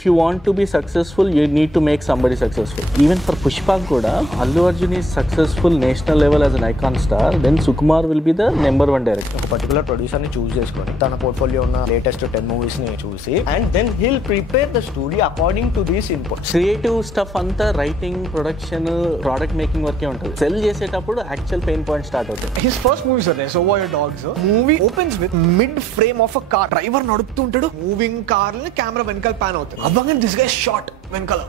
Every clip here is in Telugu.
If you want to be successful you need to make somebody successful. Even for Pushpa కూడా Allu Arjun is successful national level as an icon star, then Sukumar will be the number 1 director. ఒక పర్టికులర్ ప్రొడ్యూసర్ ని చూస్ చేసుకొని తన పోర్ట్ఫోలియో ఉన్న లేటెస్ట్ 10 మూవీస్ ని చూసి and then he'll prepare the story according to these inputs. Creative stuff అంతా రైటింగ్, ప్రొడక్షన్, ప్రోడక్ట్ మేకింగ్ వరకే ఉంటుంది. సెల్ చేసేటప్పుడు యాక్చువల్ పెయిన్ పాయింట్ స్టార్ట్ అవుతుంది. His first movie sir, Reservoir Dogs, movie opens with mid frame of a car. Driver నడుపుతుంటాడు, మూవింగ్ కార్ ని కెమెరా వెనకాల పాన్ అవుతుంది. అవ్వగానే దిస్ గై షాట్ వెనకాల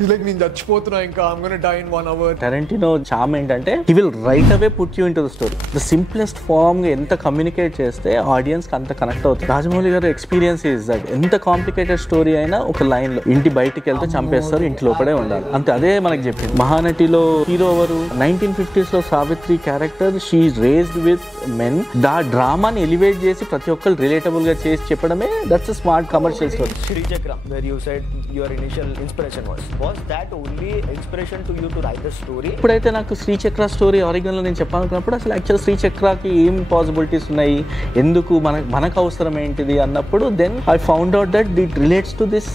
ఇస్ లైక్ నేను చచ్చిపోతున్నా, ఇంకా I'm gonna die in 1 hour. Tarantino charm ఏంటంటే he will right away put you into the story. The simplest form గా ఎంత కమ్యూనికేట్ చేస్తే ఆడియన్స్ కి అంత కనెక్ట్ అవుతుంది. రాజమౌళి గారి ఎక్స్పీరియన్స్ ఇస్ దట్ ఎంత కాంప్లికేటెడ్ స్టోరీ అయినా ఒక లైన్ లో ఇంటి బయటికి వెళ్తే చంపేస్తారు, ఇంటి లోపడే ఉండాలి అంతే. అదే మనకి చెప్పింది. మహానటిలో హీరో ఎవరు? 1950s లో Savitri character, she raised with men. The డ్రామాని ఎలివేట్ చేసి ప్రతి ఒక్కరు రిలేటబుల్ గా చేసి చెప్పడమే that's a smart commercial story. Srichakra, where you said your initial inspiration was that only inspiration to you to write the story? ఇప్పుడైతే నాకు శ్రీచక్ర స్టోరీ ఆరిజినల్ నేను చెప్పాలనుకున్నప్పుడు అసలు యాక్చువల్ శ్రీచక్రకి ఏం పాసిబిలిటీస్ ఉన్నాయి, ఎందుకు మనకు అవసరం ఏంటిది అన్నప్పుడు then I found out that it relates to this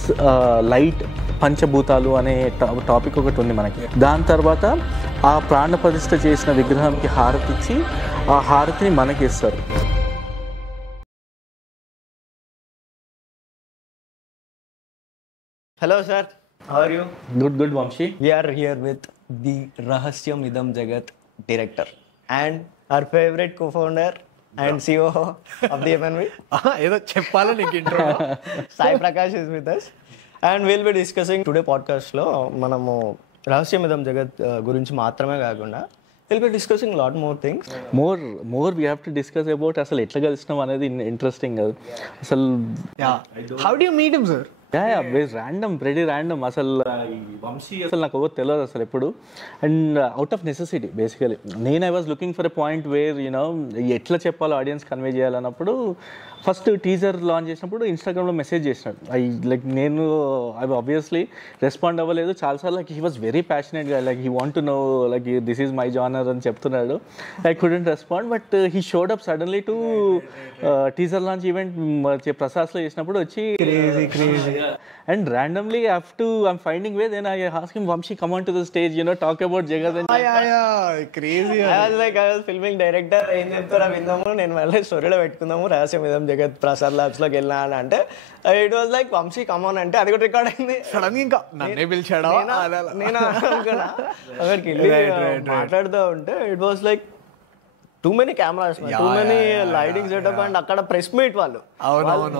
light, పంచభూతాలు అనే టాపిక్ ఒకటి ఉంది మనకి. దాని తర్వాత ఆ ప్రాణ ప్రతిష్ఠ చేసిన విగ్రహంకి హారతి ఇచ్చి ఆ హారతిని మనకి ఇస్తారు. Hello sir, how are you? Good Vamsi. We are here with the Rahasyam Idam Jagat director and our favorite co-founder and CEO of the MNV. ఏదో చెప్పాలా నీకు intro. Sai Prakash is with us and we'll be discussing today podcast లో మనము రహస్యం ఇదం జగత్ గురించి మాత్రమే కాకుండా we'll be discussing a lot more things. More we have to discuss about అసలు ఎట్లా కలిసినాం అనేది ఇంట్రెస్టింగ్ కదా అసలు. How do you meet him sir? Random, very random. అసలు వంశీ అసలు నాకు ఎవరు తెలియదు అసలు ఎప్పుడు. And out of necessity basically I was looking for a point where ఎట్లా చెప్పాలో ఆడియన్స్ కన్వే చేయాలన్నప్పుడు ఫస్ట్ టీజర్ లాంచ్ చేసినప్పుడు ఇన్స్టాగ్రామ్లో మెసేజ్ చేసినాడు. నేను ఆబ్వియస్లీ రెస్పాండ్ అవ్వలేదు చాలాసార్లు. హీ వాజ్ వెరీ ప్యాషనెట్ గా, he want to know this is my genre అని చెప్తున్నాడు. I couldn't respond but he showed up suddenly to teaser launch event ప్రసాద్లో చేసినప్పుడు వచ్చి and randomly I'm finding way, then I ask him, Vamshi, come on to the stage, talk about Jagat and crazy. I was filming director, ఏం చెప్తారా విందాము, నేను మళ్ళీ స్టోరీలో పెట్టుకుందాము రహస్యం ఇదం జగత్ ప్రసాద్ ల్యాబ్స్ లోకి వెళ్ళా అని అంటే it was like Vamshi come on అంటే అది కూడా రికార్డ్ అయింది. సడన్ ఇంకా నన్నే పిలిచాడా నేను అక్కడికి వెళ్ళి మాట్లాడుతూ ఉంటే it was like too many cameras, too many lighting setup and akkada press meet వాళ్ళు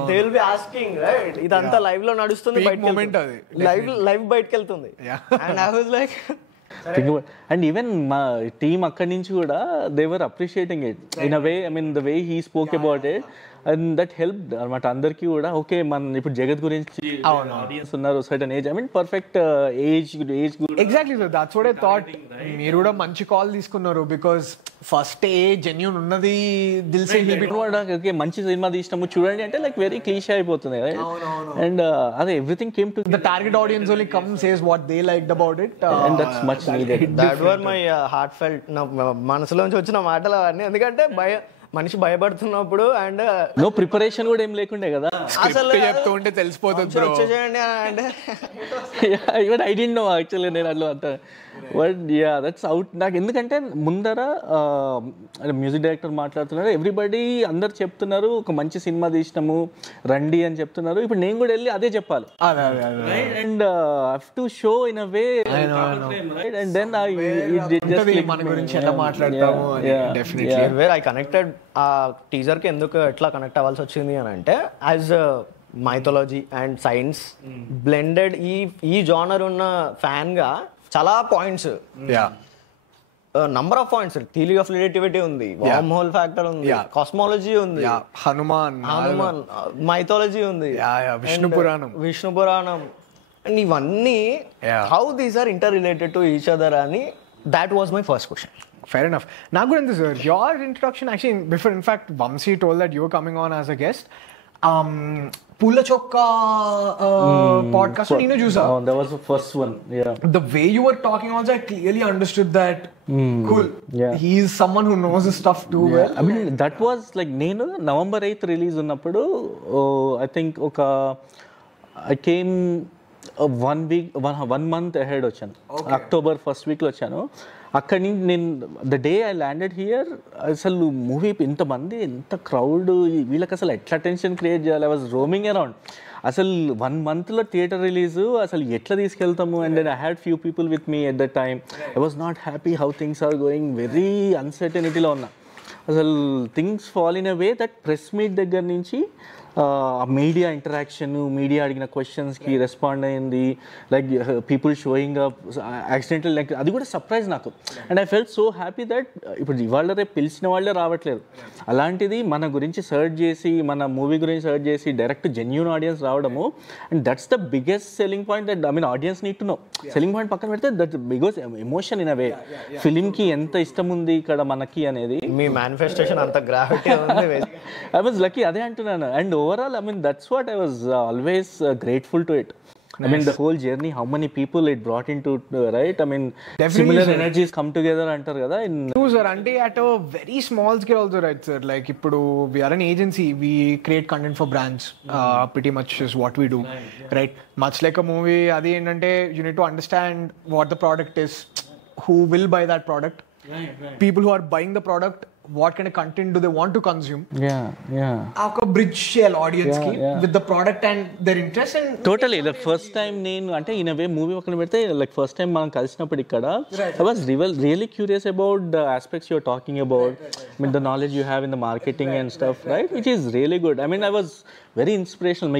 they will be asking, right, idanతా live లో నడుస్తుంది, live బయటికి వెళ్తుంది and I was like and even మా టీమ్ అక్కడి నుంచి కూడా they were appreciating it in a way. I mean the way he spoke about it and that helped అనమాట అందరికీ కూడా. ఓకే మన ఇప్పుడు జగత్ గురించి ఆడియన్స్ ఉన్నారు certain age, I mean perfect age exactly sir, that's what I thought. మీరు కూడా మంచి కాల్ తీసుకున్నారు బికాజ్ ఫస్ట్ జెన్యూన్ ఉన్నది దిల్ సే హీ బిట్ ఓకే మంచి సినిమా తీసినాము చూడండి అంటే లైక్ వెరీ క్లీషే అయిపోతుంది. అండ్ అదే everything came to the target audience only come says what they liked about it and that's much needed. That were my heart felt, నా మనసులోంచి వచ్చిన మాటలు అవన్నీ. ఎందుకంటే మనిషి భయపడుతున్నప్పుడు అండ్ నో ప్రిపరేషన్ కూడా ఏం లేకుండే కదా, అసలు చెప్తూ ఉంటే తెలిసిపోతుంది వచ్చేసేయండి అంటే even I didn't know actually నేను అట్లా అంతా. But ya that's out. నాకు ఎందుకంటే ముందర మ్యూజిక్ డైరెక్టర్ మాట్లాడుతున్నారు, ఎవ్రీబడి అందరు చెప్తున్నారు ఒక మంచి సినిమా తీసినాము రండి అని చెప్తున్నారు. ఇప్పుడు నేను కూడా వెళ్ళి అదే చెప్పాలి and have to show in a way and then మన గురించి ఎలా మాట్లాడతాము. డెఫినెట్లీ వేర్ ఐ కనెక్టెడ్ ఆ టీజర్ కి ఎందుకు ఎట్లా కనెక్ట్ అవ్వాల్సి వచ్చింది అని అంటే as mythology and science blended ఈ జానర్ ఉన్న ఫ్యాన్ గా చాలా points, number of points, theory of relativity ఉంది, వార్మ్ హోల్ ఫ్యాక్టర్ ఉంది, కాస్మాలజీ ఉంది, హనుమాన్ మైథాలజీ ఉంది, విష్ణు పురాణం అండ్ ఇవన్నీ how these are interrelated to each other అని that was my first question. Fair enough. Now good, sir. Your introduction actually, before in fact Vamsi told that you were coming on as a guest. Pula Chokka podcast Nino Jusa. Oh, that was the first one. Yeah. The way you were talking also, I clearly understood that. Cool. Yeah. He is someone who knows his stuff too well. I mean, that was like nenu November 8th release unnappudu I think I came 1 month ahead వచ్చాను. అక్టోబర్ ఫస్ట్ వీక్లో వచ్చాను. అక్కడి నుంచి నేను the day I landed here, అసలు మూవీ ఇంతమంది, ఎంత క్రౌడ్, వీళ్ళకి అసలు ఎట్లా అటెన్షన్ క్రియేట్ చేయాలి. I was roaming around. అసలు 1 monthలో థియేటర్ రిలీజు, అసలు ఎట్లా తీసుకెళ్తాము. And then I had few people with me at the time. I was not happy how things are going, very అన్సర్టనిటీలో ఉన్నా. అసలు things fall in a way that press meet దగ్గర నుంచి మీడియా ఇంటరాక్షన్, మీడియా అడిగిన క్వశ్చన్స్కి రెస్పాండ్ అయింది, like people showing up accidental, like అది కూడా సర్ప్రైజ్ నాకు. And I felt so happy that ఇప్పుడు ఇవాళ రేపు పిలిచిన వాళ్ళే రావట్లేదు. అలాంటిది మన గురించి సర్చ్ చేసి, మన మూవీ గురించి సర్చ్ చేసి డైరెక్ట్ జెన్యూన్ ఆడియన్స్ రావడము, and that's the biggest selling point that I mean audience need to know. Selling point పక్కన పెడితే that because emotion in a way, ఫిలింకి ఎంత ఇష్టం ఉంది ఇక్కడ మనకి అనేది. మీ మేనిఫెస్టేషన్ అంత గ్రావిటీ ఉంది. ఐ వాజ్ లక్కీ, అదే అంటున్నాను. And overall, I mean, that's what I was always grateful to it. Nice. I mean, the whole journey, how many people it brought into, right? I mean, definitely similar energies come together, antar kada. True, sir. And at a very small scale also, right, sir? Like, ippudu, we are an agency. We create content for brands. Pretty much is what we do, right? Much like a movie, adi endante, you need to understand what the product is, who will buy that product, people who are buying the product, what kind of content do they want to consume. Aaka bridge shell audience ki with the product and their interest. And totally the first time nenu ante in a way movie okkana pedthe, like first time manam kalsinappudu ikkada I was really curious about the aspects you are talking about. I mean, the knowledge you have in the marketing and stuff, right, which is really good. I mean, I was very inspirational.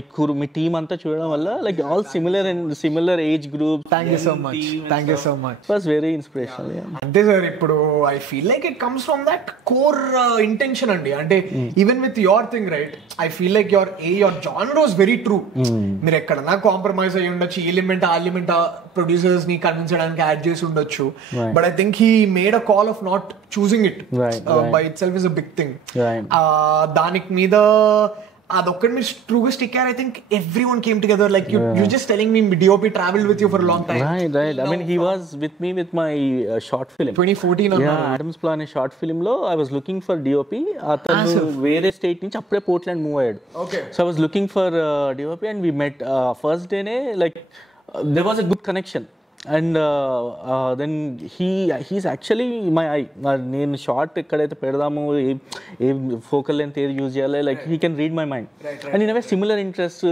My team anta chudadam valla, like all similar age groups. Thank you so much. Thank you so much. It was very inspirational. Ante sir, ippudu I feel like it comes from that core intention andi. Ante even with your thing, right, I feel like your genre was very true. మీరు ఎక్కడన్నా కాంప్రమైజ్ అయ్యి ఉండొచ్చు, ఎలిమెంట్ ప్రొడ్యూసర్స్ ని కన్విన్స్ చేయడానికి యాడ్ చేసి ఉండొచ్చు, but I think he made a call of not choosing it by itself is a big thing. దానికి మీద అదొక్కటి మీరు ట్రూగా స్టిక్ అయ్యారు. I think everyone came together, like you just telling me DOP traveled with you for a long time. Right. I mean, he was with me with my short film 2014 Adam's Plan అనే షార్ట్ ఫిల్మ్ లో I was looking for DOP. అతను వేరే స్టేట్ నుంచి అప్పుడే పోర్ట్లాండ్ మూవ్ అయ్యాడు. So I was looking for DOP and we met first day ne, like there was a good connection. And then he's actually my eye. నేను షార్ట్ ఎక్కడైతే పెడదాము, ఏ ఫోకల్ లెంత్ ఏది యూజ్ చేయాలి, like he can read my mind. And in a way similar interest,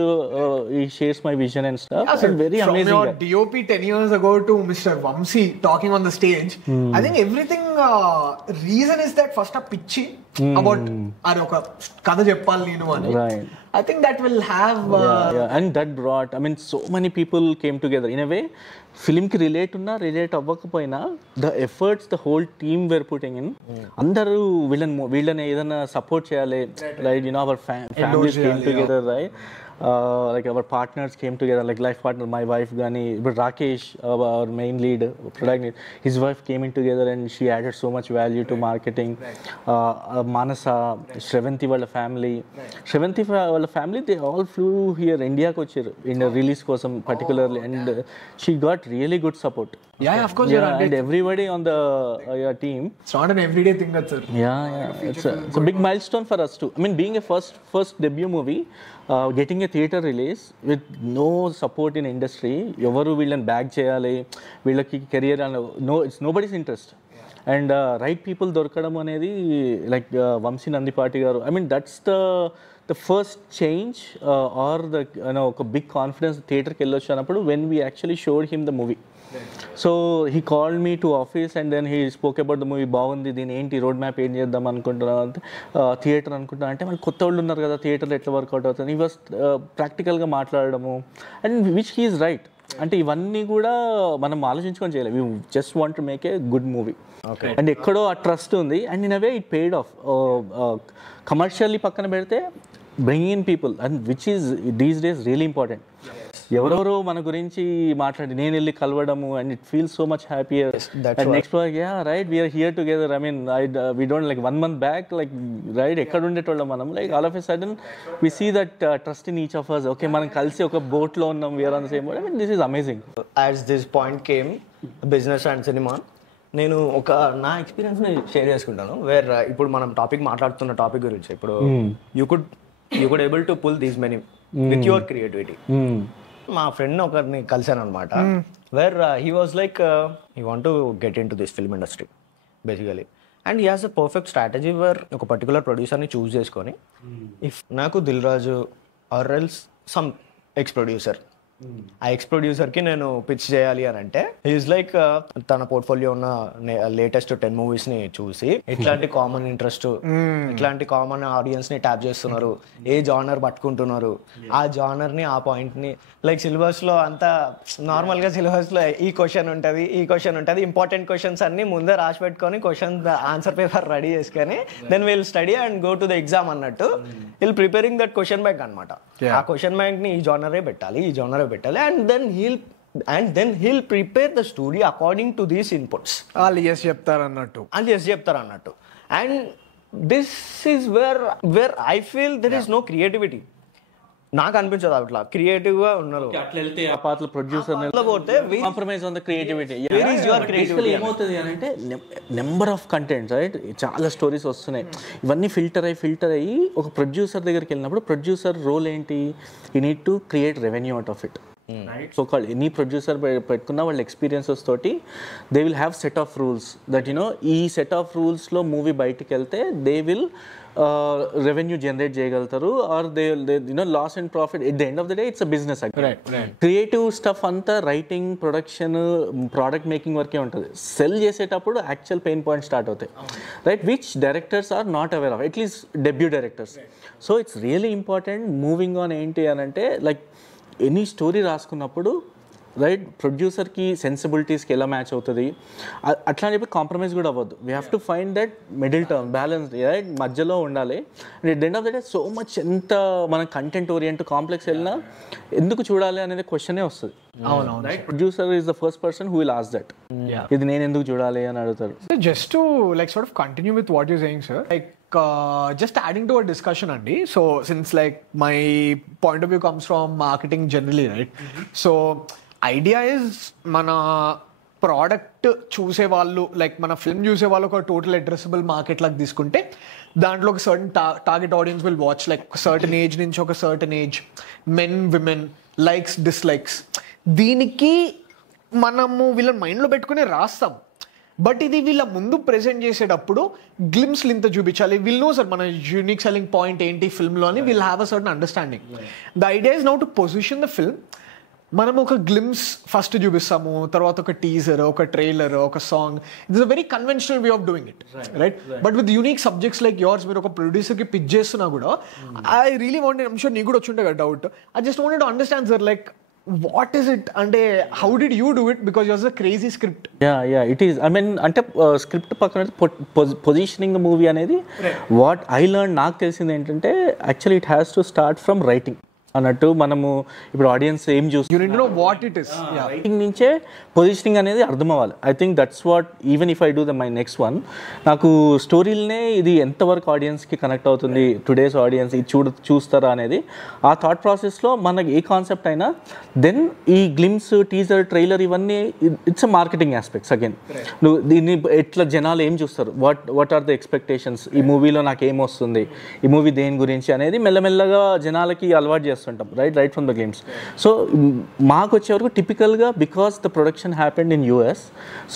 he shares my vision and stuff. And very amazing. From your DOP 10 years ago to Mr. Vamsi talking on the stage, I think everything reason is that first a pitchy about అది ఒక కథ చెప్పాలి నేను అని. I think that will have and that brought, I mean, so many people came together in a way. Film ki relate unna relate avvakapoyina, the efforts the whole team were putting in, andaru వీళ్ళని ఏదైనా సపోర్ట్ చేయాలి, like you know, our families came together, right? Like our partners came together, like life partner, my wife gani, but Rakesh, our main lead, product lead, his wife came in together and she added so much value to marketing. Manasa, Shravanti wala family, they all flew here India ko vacharu in a release kosam particularly, and she got really good support. Yeah, of course. And everybody on the team. It's not an everyday thing, that's it. Yeah. It's a big milestone for us too. I mean, being a first debut movie, getting a theater release with no support in industry, evaru వీళ్ళని బ్యాక్ చేయాలి, వీళ్ళకి career, no, it's nobody's interest. And right people దొరకడం అనేది, like వంశీ నందిపాటి గారు, I mean, that's the first change or the ఒక big confidence థియేటర్కి వెళ్ళొచ్చు అన్నప్పుడు when we actually showed him the movie. So he called me to office and then he spoke about the movie. బాగుంది, దీని ఏంటి రోడ్ మ్యాప్ ఏం చేద్దాం అనుకుంటున్నా, థియేటర్ అనుకుంటున్నా అంటే, మనకి కొత్త వాళ్ళు ఉన్నారు కదా థియేటర్లో ఎట్లా వర్కౌట్ అవుతుంది. ఈ వాస్ ప్రాక్టికల్గా మాట్లాడము, and which he is right. అంటే ఇవన్నీ కూడా మనం ఆలోచించుకొని చేయలేదు. We just want to make a good movie, and ఎక్కడో ఆ ట్రస్ట్ ఉంది, and in a way it paid off. Commercially పక్కన పెడితే bringing in people, and which is these days really important. ఎవరెవరో మన గురించి మాట్లాడి నేను వెళ్ళి కలవడము, and it feels so much happier. And next work, yeah right, we're here together. I mean, we don't like 1 month back, like right ఎక్కడ ఉండేటోళ్ళం మనం, like all of a sudden we see that trust in each of us. Okay, మనం కలిసి ఒక బోట్లో ఉన్నాం, we are on the same boat. I mean, this is amazing. As this point came business and cinema, నేను ఒక నా ఎక్స్పీరియన్స్ని షేర్ చేసుకుంటాను. వేర్ ఇప్పుడు మనం మాట్లాడుతున్న టాపిక్ గురించి, ఇప్పుడు you could able to pull these many with your creativity. మా ఫ్రెండ్ ఒకరిని కలిసాను అనమాట, where he was like he want to get in to this film industry basically, and he has a perfect strategy where ఒక పర్టికులర్ ప్రొడ్యూసర్ని చూస్ చేసుకొని, ఇఫ్ నాకు Dil Raju or else some X producer, ఆ ఎక్స్ ప్రొడ్యూసర్కి నేను పిచ్ చేయాలి అని అంటే ఈజ్ లైక్ తన పోర్ట్ఫోలియో ఉన్న లేటెస్ట్ 10 మూవీస్ని చూసి ఎట్లాంటి కామన్ ఇంట్రెస్ట్, ఎట్లాంటి కామన్ ఆడియన్స్ని ట్యాప్ చేస్తున్నారు, ఏ జానర్ పట్టుకుంటున్నారు, ఆ జానర్ని ఆ పాయింట్ని లైక్ సిలబస్లో అంతా నార్మల్గా సిలబస్లో ఈ క్వశ్చన్ ఉంటుంది, ఇంపార్టెంట్ క్వశ్చన్స్ అన్ని ముందే రాసి పెట్టుకొని క్వశ్చన్ ఆన్సర్ పేపర్ రెడీ చేసుకొని then will study and go to the exam అన్నట్టు will preparing that question bank అనమాట. ఆ క్వశ్చన్ బ్యాంక్ని ఈ జానరే పెట్టాలి and then he'll prepare the story according to these inputs. వాళ్ళు ఎస్ చెప్తారు అన్నట్టు. And this is where I feel there is no creativity. నాకు అనిపించదు అట్లా క్రియేటివ్ గా ఉన్నారు. అట్లా వెళ్తే ఆ పాటల producer compromise on the creativity. ఏమవుతుంది అని అంటే నెంబర్ ఆఫ్ కంటెంట్స్ రైట్, చాలా స్టోరీస్ వస్తున్నాయి, ఇవన్నీ ఫిల్టర్ అయ్యి ఒక ప్రొడ్యూసర్ దగ్గరికి వెళ్ళినప్పుడు ప్రొడ్యూసర్ రోల్ ఏంటి, you need to create revenue out of it. So called any producer పెట్టుకున్న వాళ్ళ ఎక్స్పీరియన్సెస్ తోటి they will have set of rules that ఈ సెట్ ఆఫ్ రూల్స్లో మూవీ బయటికి వెళ్తే దే విల్ రెవెన్యూ జనరేట్ చేయగలుగుతారు, or they loss and profit. At the end of the day it's a business. Creative stuff అంతా రైటింగ్, ప్రొడక్షన్, ప్రోడక్ట్ మేకింగ్ వరకే ఉంటుంది. సెల్ చేసేటప్పుడు యాక్చువల్ పెయిన్ పాయింట్ స్టార్ట్ అవుతాయి right, which directors are not aware of, at least debut directors. So it's really important moving on ఏంటి అని అంటే లైక్ ఎనీ స్టోరీ రాసుకున్నప్పుడు రైట్ ప్రొడ్యూసర్కి సెన్సిబిలిటీస్కి ఎలా మ్యాచ్ అవుతుంది అట్లా అని చెప్పి కాంప్రమైజ్ కూడా అవ్వద్దు. We have to find that middle term balance right, మధ్యలో ఉండాలి. And at the end of the day so much ఎంత మనం కంటెంట్ ఓరియంట్ కాంప్లెక్స్ వెళ్ళినా ఎందుకు చూడాలి అనేది క్వశ్చనే వస్తుంది. Right, producer is the first person who will ask that, ఇది నేను ఎందుకు చూడాలి అని అడుగుతారు. Just to like sort of continue with what you saying sir, like just adding to our discussion andi, so since like my point of view comes from marketing generally, right? So idea is mana product చూసే వాళ్ళు లైక్ మన ఫిల్మ్ చూసే వాళ్ళు ఒక టోటల్ అడ్రెసబుల్ మార్కెట్ లాగా తీసుకుంటే దాంట్లో ఒక certain target audience will watch like certain age నుంచి ఒక certain age, men, women, likes, dislikes. దీనికి మనము వీళ్ళని మైండ్లో పెట్టుకుని రాస్తాం, బట్ ఇది వీళ్ళ ముందు ప్రెజెంట్ చేసేటప్పుడు గ్లిమ్స్లు ఇంత చూపించాలి. విల్ నో సార్ మన యూనిక్ సెల్లింగ్ పాయింట్ ఏంటి ఫిల్మ్లో అని, will have a certain understanding. The idea is now to position the film. మనం ఒక గ్లిమ్స్ ఫస్ట్ చూపిస్తాము, తర్వాత ఒక టీజర్, ఒక ట్రైలర్, ఒక song. It's a very conventional way of doing it right, but with unique subjects like yours. మీరు ఒక ప్రొడ్యూసర్కి పిచ్ చేస్తున్నా కూడా I really wanted, I'm sure నీకు కూడా వచ్చి ఉంటే doubt, I just wanted to understand sir like what is it and how did you do it, because it was a crazy script. Yeah it is. I mean ante script pakkana positioning the movie anedi what I learned నాకు తెలిసింది ఏంటంటే actually it has to start from writing అన్నట్టు. మనము ఇప్పుడు ఆడియన్స్ ఏం చూస్తాం, you need to know what it is. Writing నుంచే పొజిషనింగ్ అనేది అర్థం అవ్వాలి. I think that's what even if I do my next one, నాకు స్టోరీలనే ఇది ఎంతవరకు ఆడియన్స్కి కనెక్ట్ అవుతుంది, టుడేస్ ఆడియన్స్ ఇది చూస్తారా అనేది ఆ థాట్ ప్రాసెస్లో మనకి ఏ కాన్సెప్ట్ అయినా దెన్ ఈ గ్లిమ్స్, టీజర్, ట్రైలర్ ఇవన్నీ it's a marketing aspects. Again నువ్వు దీన్ని ఎట్లా జనాలు ఏం చూస్తారు, వాట్ ఆర్ ద ఎక్స్పెక్టేషన్స్, ఈ మూవీలో నాకు ఏమొస్తుంది, ఈ మూవీ దేని గురించి అనేది మెల్లమెల్లగా జనాలకి అలవాటు చేస్తుంటాం right from the games. So మాకు వచ్చే వరకు టిపికల్గా because the production happened in US,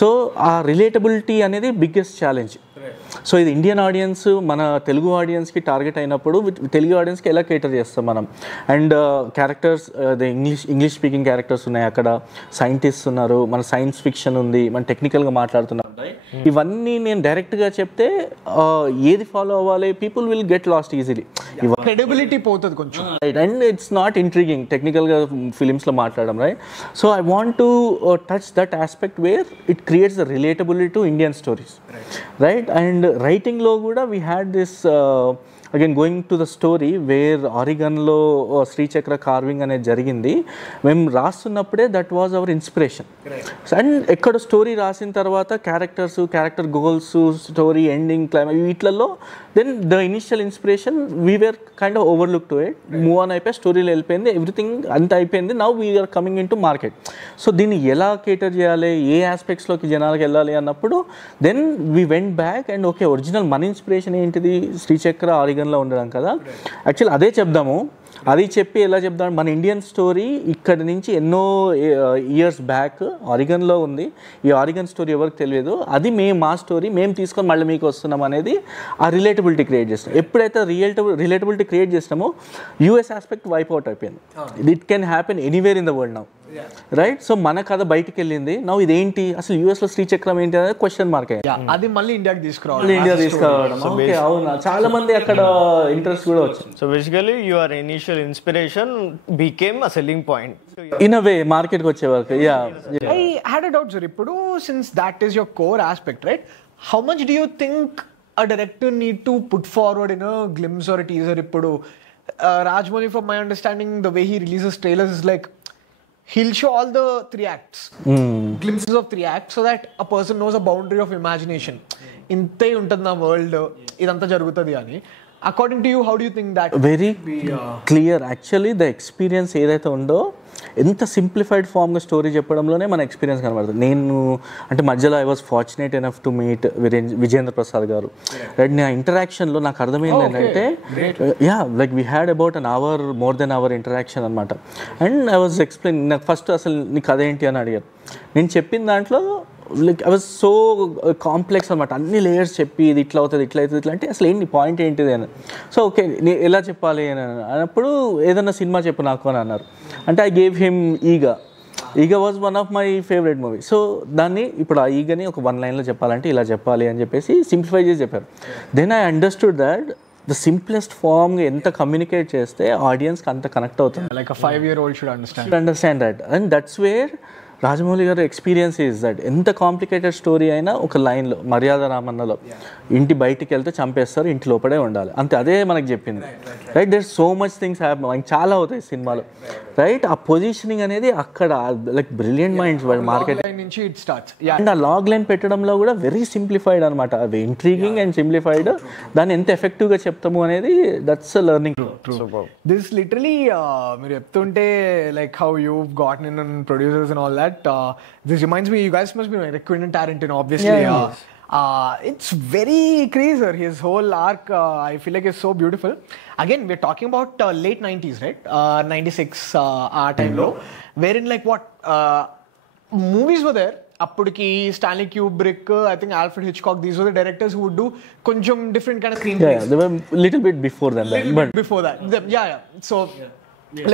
so ఆ రిలేటబిలిటీ అనేది బిగ్గెస్ట్ ఛాలెంజ్. సో ఇది ఇండియన్ ఆడియన్స్ మన తెలుగు ఆడియన్స్కి టార్గెట్ అయినప్పుడు తెలుగు ఆడియన్స్కి ఎలా కేటర్ చేస్తాం మనం. And characters English speaking characters ఉన్నాయి, అక్కడ సైంటిస్ట్ ఉన్నారు, మన సైన్స్ ఫిక్షన్ ఉంది, మన టెక్నికల్గా మాట్లాడుతున్నాం. ఇవన్నీ నేను డైరెక్ట్గా చెప్తే ఏది ఫాలో అవ్వాలి, people will get lost easily. Credibility పోతుంది కొంచెం right, and it's not intriguing టెక్నికల్గా ఫిలిమ్స్లో మాట్లాడడం right. So I want to touch that aspect where it creates the relatability to Indian stories right. And రైటింగ్లో కూడా we had this again going to the story where ఆరిగన్లో శ్రీచక్ర కార్వింగ్ అనేది జరిగింది. మేము రాస్తున్నప్పుడే that was our inspiration. And ఎక్కడ స్టోరీ రాసిన తర్వాత character goals, story ending, climax వీటిలలో then the initial inspiration we were kind of overlook to it. Move on అయిపోయి స్టోరీలో వెళ్ళిపోయింది, ఎవ్రీథింగ్ అంత అయిపోయింది. Now we are coming in to market. So దీన్ని ఎలా కేటర్ చేయాలి, ఏ ఆస్పెక్ట్స్లోకి జనాలకు వెళ్ళాలి అన్నప్పుడు then we went back and okay original మన ఇన్స్పిరేషన్ ఏంటిది, శ్రీచక్ర ఆరిగన్లో ఉండడం కదా, యాక్చువల్ అదే చెప్దాము. అది చెప్పి ఎలా చెప్తాను, మన ఇండియన్ స్టోరీ ఇక్కడ నుంచి ఎన్నో ఇయర్స్ బ్యాక్ ఆరిగన్లో ఉంది, ఈ ఆరిగన్ స్టోరీ ఎవరికి తెలియదు, అది మా స్టోరీ మేము తీసుకొని మళ్ళీ మీకు వస్తున్నాం అనేది ఆ రిలేటబిలిటీ క్రియేట్ చేస్తాం. ఎప్పుడైతే రిలేటబిలిటీ క్రియేట్ చేస్తామో యూఎస్ ఆస్పెక్ట్ వైప్ అవుట్ అయిపోయింది. It can happen anywhere in the world now, right? So మన కథ బయటికి వెళ్ళింది, నవ్వు ఇదేంటి అసలు యూఎస్లో శ్రీచక్రం ఏంటి అనేది క్వశ్చన్ మార్క్ అయ్యింది. అది మళ్ళీ ఇండియాకి తీసుకురావాలి, ఇండియా తీసుకురావడం. ఓకే, అవునా, చాలా మంది అక్కడ ఇంట్రెస్ట్ కూడా వచ్చింది. So basically your initial inspiration became a selling point in a way మార్కెట్కి వచ్చే వరకు. I had a doubt, sir. Ippudu, since that is your core aspect, right? How much do you think a director need to put forward in a glimpse or a teaser? Ippudu, Rajmouli, from my understanding, the way he releases trailers is like he'll show all the 3 acts, glimpses of 3 acts, so that a person knows a boundary of imagination. Inte untadi na world, idantha jarugutadi ani. According to you, how do you think that? Very clear. Actually the experience ఏదైతే ఉందో ఎంత సింప్లిఫైడ్ ఫామ్గా స్టోరీ చెప్పడంలోనే మన ఎక్స్పీరియన్స్ కనబడుతుంది. నేను అంటే మధ్యలో I was fortunate enough to meet Vijendra Prasad garu, right? నా ఇంటరాక్షన్లో నాకు అర్థమైంది ఏంటంటే, like we had about an hour, more than hour interaction అనమాట. అండ్ ఐ వాజ్ ఎక్స్ప్లెయిన్, నాకు ఫస్ట్ అసలు నీ కథ ఏంటి అని అడిగారు. నేను చెప్పిన దాంట్లో like I was so complex అనమాట, అన్ని లేయర్స్ చెప్పి ఇది ఇట్లా అవుతుంది ఇట్లా అవుతుంది ఇట్లా అంటే అసలు ఏంటి పాయింట్ ఏంటిది అని. సో ఓకే ఎలా చెప్పాలి అని అన్నప్పుడు ఏదన్నా సినిమా చెప్పు నాకు అని అన్నారు. అంటే I gave him Eega was one of my favourite movie. So దాన్ని ఇప్పుడు ఆ ఈగని ఒక 1 లైన్లో చెప్పాలంటే ఇలా చెప్పాలి అని చెప్పేసి సింప్లిఫై చేసి చెప్పారు. Then I understood that the simplest ఫామ్గా ఎంత కమ్యూనికేట్ చేస్తే ఆడియన్స్కి అంత కనెక్ట్ అవుతుంది. Like a 5-year-old should understand that. And that's where Rajamouli గారు ఎక్స్పీరియన్స్ ఈజ్ దట్. ఎంత కాంప్లికేటెడ్ స్టోరీ అయినా ఒక లైన్లో, మర్యాద రామన్నలో ఇంటి బయటికి వెళ్తే చంపేస్తారు, ఇంటి లోపడే ఉండాలి, అంతే. అదే మనకు చెప్పింది, right? There so much things happen, చాలా అవుతాయి సినిమాలో, రైట్? ఆ పొజిషనింగ్ అనేది అక్కడ లైక్ బ్రిలియంట్ మైండ్స్ మార్కెట్ నుంచి ఇట్ స్టార్ట్స్. అండ్ ఆ లాగ్ లైన్ పెట్టడంలో కూడా వెరీ సింప్లిఫైడ్ అనమాట, అవి ఇంట్రీగింగ్ అండ్ సింప్లిఫైడ్. దాన్ని ఎంత ఎఫెక్టివ్గా చెప్తాము అనేది దట్స్ లెర్నింగ్. దిస్ లిటరలీ మీరు చెప్తుంటే like how you got in producers and all that, this reminds me, you guys must be like Quentin Tarantino, obviously. It's very crazy, sir. His whole arc, I feel like, is so beautiful. Again, we're talking about late 90s, right? 96 time lo, wherein like what movies were there. Appudiki Stanley Kubrick, I think Alfred Hitchcock, these were the directors who would do konjam different kind of screenplays. They were little bit before them, but before that, so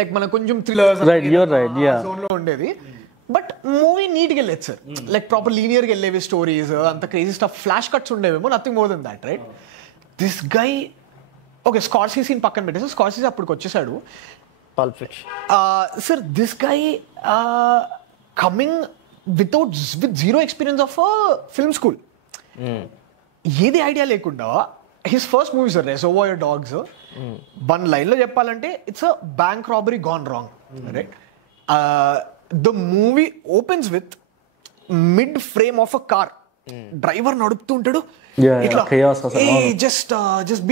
like mana konjam thrillers, right? You're right, zone lo undedi. But movie నీట్గా వెళ్ళేది సార్, లైక్ ప్రాపర్ లీనియర్గా వెళ్ళేవి స్టోరీస్, అంత క్రేజీ స్టఫ్, ఫ్లాష్ కట్స్ ఉండేవేమో, nothing more than that, right? This guy, okay Scorsese పక్కన పెట్టేసి, స్కార్సీసీ అప్పటికి వచ్చేసాడు. Pulp Fiction. Sir this guy coming with zero experience of film school, ఏది ఐడియా లేకుండా his first movie sir Reservoir Dogs. 1 లైన్లో చెప్పాలంటే it's a bank robbery gone wrong, right? The movie opens with mid frame of a car. Driver నడుపుతూ ఉంటాడు, ఇట్లా just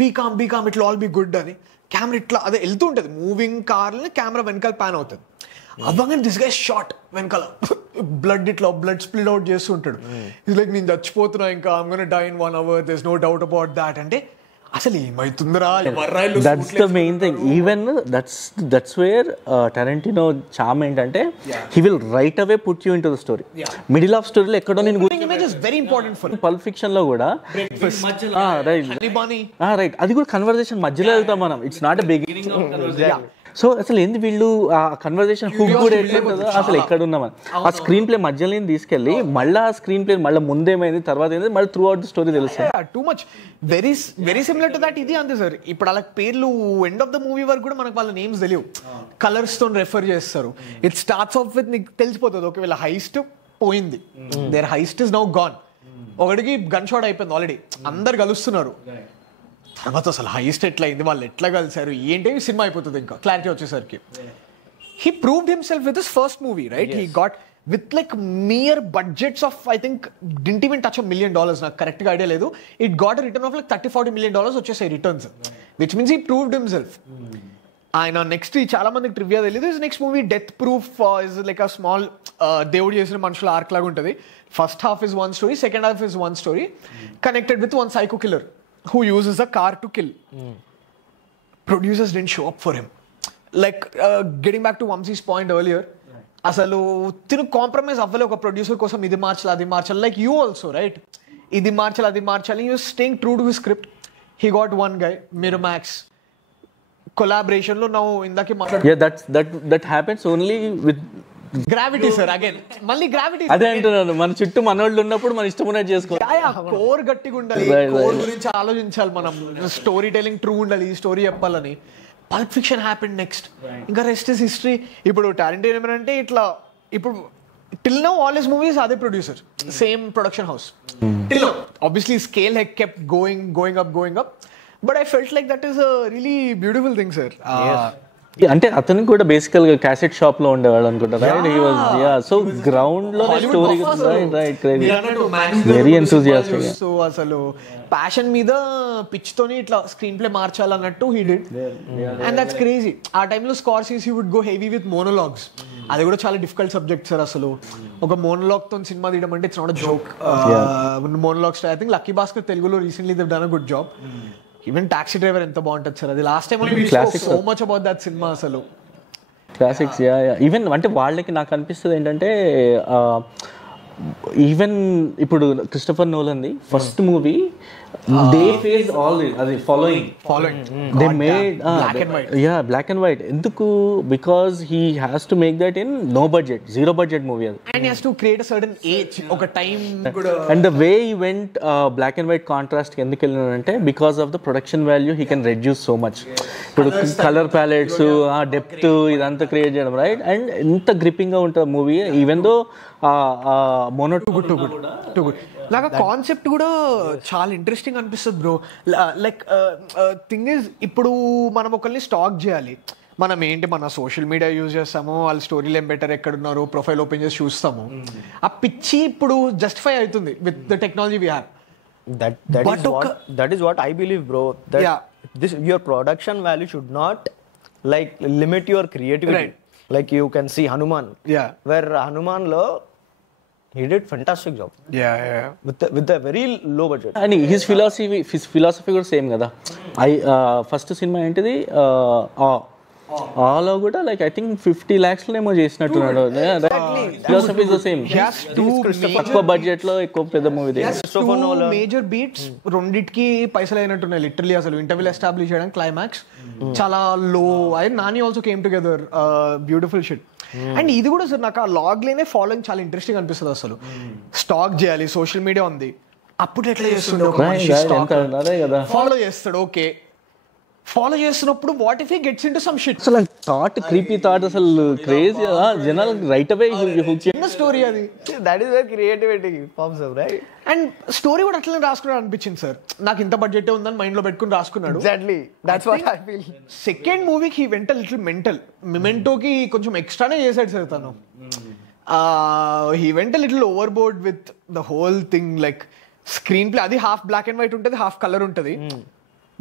be calm, it will all be good అని కెమెరా ఇట్లా అదే వెళ్తూ ఉంటుంది. మూవింగ్ కార్ని కెమెరా వెనకాల ప్యాన్ అవుతుంది. అవ్వగానే దిస్ గై షాట్ వెనకాల బ్లడ్ స్ప్లిట్ అవుట్ చేస్తూ ఉంటాడు. ఇట్స్ లైక్ నేను చచ్చిపోతున్నా, ఇంకా I'm gonna die in 1 hour, there's no doubt about that. అంటే అసలు ఏమైతుందిరా, that's the main thing. Even that's where Tarantino charm ఏంటంటే he will right away put you into the story. Middle of స్టోరీలో ఎక్కడో నేను very important for Pulp Fiction లో కూడా రైట్, అది కూడా కన్వర్జేషన్ మధ్యలో వెళ్తాం మనం, it's not a beginning of conversation. So అసలు ఏంది వీళ్ళు ఆ కన్వర్జేషన్ హుక్ కూడా ఎట్లుంటుందో అసలు ఎక్కడ ఉన్నామని ఆ స్క్రీన్ ప్లే మధ్యలో తీసుకెళ్ళి మళ్ళీ ఆ స్క్రీన్ ప్లే మళ్ళీ ముందేమైంది తర్వాత ఏంది మళ్ళీ త్రూ అవుట్ ద స్టోరీ తెలుస్తుంది. Too much very similar to that. ఇది అంతే సార్, ఇప్పుడు అలా పేర్లు ఎండ్ ఆఫ్ ద మూవీ వరకు కూడా మనకు వాళ్ళ నేమ్స్ తెలియవు, కలర్స్ తో రెఫర్ చేస్తారు. ఇట్ స్టార్ట్స్ ఆఫ్ విత్ నీకు తెలిసిపోతుంది, ఓకే వీళ్ళ హైస్ట్ పోయింది, there heist is now gone, ఒకటికి గన్ షాట్ అయిపోయింది ఆల్రెడీ, అందరు కలుస్తున్నారు. తర్వాత అసలు హైయెస్ట్ ఎట్లా అయింది, వాళ్ళు ఎట్లా కలిసారు ఏంటి, సినిమా అయిపోతుంది ఇంకా క్లారిటీ వచ్చేసరికి. He proved himself with his first movie, right? He got with like mere budgets of I think didn't even touch $1 million, నాకు కరెక్ట్ గా ఐడియా లేదు. It got return of like $30-40 million వచ్చేసాయి returns, which means he proved himself. ఆయన నెక్స్ట్ చాలా మందికి ట్రివియా తెలియదు, next movie death proof is like a small దేవుడు చేసిన మనుషుల ఆర్క్ లాగా ఉంటుంది. First half is one story, second half is one story connected with one psycho killer who uses a car to kill. Producers didn't show up for him. Like getting back to Vamshi's point earlier, అసలు తిను కాంప్రమైజ్ అవ్వలే ఒక ప్రొడ్యూసర్ కోసం, ఇది మార్చాలి అది మార్చాలి. లైక్ యూ ఆల్సో రైట్, ఇది మార్చాలి అది మార్చాలి, you staying true to his script. He got one guy, మీరు మ్యాక్స్ కొలాబరేషన్ లో ನಾವು ఇందాకే that happens only with gravity sir. Again మళ్ళీ గ్రావిటీ అదే అంటున్నాను, మన చుట్టూ మనోళ్ళు ఉన్నప్పుడు మన ఇష్టం ఉన్నట్టు చేసుకో. కోర్ గట్టిగా ఉండాలి, కోర్ గురించి ఆలోచించాలి మనం, స్టోరీ టెలింగ్ ట్రూ ఉండాలి, ఈ స్టోరీ చెప్పాలని. పల్ప్ ఫిక్షన్ హ్యాపెండ్ నెక్స్ట్, ఇంకా రెస్ట్ ఇస్ హిస్టరీ. ఇప్పుడు టారెంటినో ఏమంటే ఇట్లా, ఇప్పుడు till now all his movies అదే producer, same production house till now. Obviously scale had kept going up, but I felt like that is a really beautiful thing sir. అంటే అతను కూడా బేసికల్ గా క్యాసెట్ షాప్ లో ఉండేవాడు అనుకుంటా, right? He was so ground లో story, right, very enthusiastic. So అసలు ప్యాషన్ మీద పిచ్ తోని ఇట్లా స్క్రీన్ ప్లే మార్చాలన్నట్టు he did, and that's crazy. ఆ టైంలో Scorsese would go heavy with monologues. అది కూడా చాలా డిఫికల్ట్ సబ్జెక్ట్ సార్. అసలు ఒక మోనోలాగ్ తో సినిమా తీయడం అంటే it's not a joke. Monologues I think Lucky Bhaskar తెలుగులో recently they done a good job. Even Taxi Driver ఎంత బాగుంటుంది సార్, అది last time so much about that సినిమా. అసలు క్లాసిక్స్. ఈవెన్ అంటే వాళ్ళకి నాకు అనిపిస్తుంది ఏంటంటే, ఈవెన్ ఇప్పుడు క్రిస్టఫర్ నోలన్ది first movie they face all అది following they made black and white. ఎందుకు? Because he has to make that in no budget, zero budget movie అది. And he has to create a certain age, ఒక time. And the way he went black and white contrast ఎందుకు వెళ్ళినాడంటే, because of the production value he can reduce so much. ఇప్పుడు కలర్ ప్యాలెట్స్, డెప్త్, ఇదంతా క్రియేట్ చేయడం, రైట్? అండ్ ఎంత గ్రిప్పింగ్ గా ఉంటుంది movie, even though mono too good. నాకు కాన్సెప్ట్ కూడా చాలా ఇంట్రెస్టింగ్ అనిపిస్తుంది బ్రో. లైక్ థింగ్ ఇస్, ఇప్పుడు మనం ఒకరిని స్టాక్ చేయాలి, మనం ఏంటి మన సోషల్ మీడియా యూజ్ చేస్తాము, వాళ్ళ స్టోరీలు ఏం బెటర్, ఎక్కడున్నారు, ప్రొఫైల్ ఓపెన్ చేసి చూస్తాము. ఆ పిచ్చి ఇప్పుడు జస్టిఫై అవుతుంది with the technology we have. That is what I believe, bro. That your production value should not like limit your creativity. Right. Like you can see Hanuman. Yeah. Where Hanuman lo he did fantastic job. Yeah. With a very low budget. And his philosophy కూడా సేమ్ కదా. ఫస్ట్ సినిమా ఏంటిది, ఆలో కూడా లైక్ ఐ థింక్ 50 lakhs ఏమో చేసినట్టున్నాడు. Philosophy is the same. తక్కువ బడ్జెట్ లో ఎక్కువ పెద్ద మూవీ. మేజర్ బీట్స్ రెండిటికి పైసలు అయినట్టున్నాయి లిటరలీ. అసలు ఇంటర్వెల్ ఎస్టాబ్లిష్ చేయడం, క్లైమాక్స్ చాలా లో. Nani also came together, beautiful shit. And ఇది కూడా సార్ నాకు ఆ లాగ్ లేనే ఫాలోయింగ్ చాలా ఇంట్రెస్టింగ్ అనిపిస్తుంది. అసలు స్టాక్ చేయాలి, సోషల్ మీడియా ఉంది, అప్పుడు ఎట్లా చేస్తుండే, ఫాలో చేస్తాడు, ఓకే ఫాలో చేస్తున్నప్పుడు what if he gets into some shit. అసలు థాట్, క్రీపీ థాట్, అసలు క్రేజీ. జనాలు రైట్ అవే చిన్న స్టోరీ అది. That is where creativity forms up, right? And story కూడా అట్లనే రాసుకున్నాడు అనిపించింది సార్ నాకు. ఇంత బడ్జెట్ ఉందని మైండ్ లో పెట్టుకుని రాసుకున్నాడు. Exactly that's what I feel. Second మూవీకి హీ వెంట లిటిల్ మెంటల్. మెమెంటోకి కొంచెం ఎక్స్ట్రానే చేశాడు సార్ తను. He went little over board with the whole thing. Like screen play అది హాఫ్ బ్లాక్ అండ్ వైట్ ఉంటుంది, హాఫ్ కలర్ ఉంటుంది.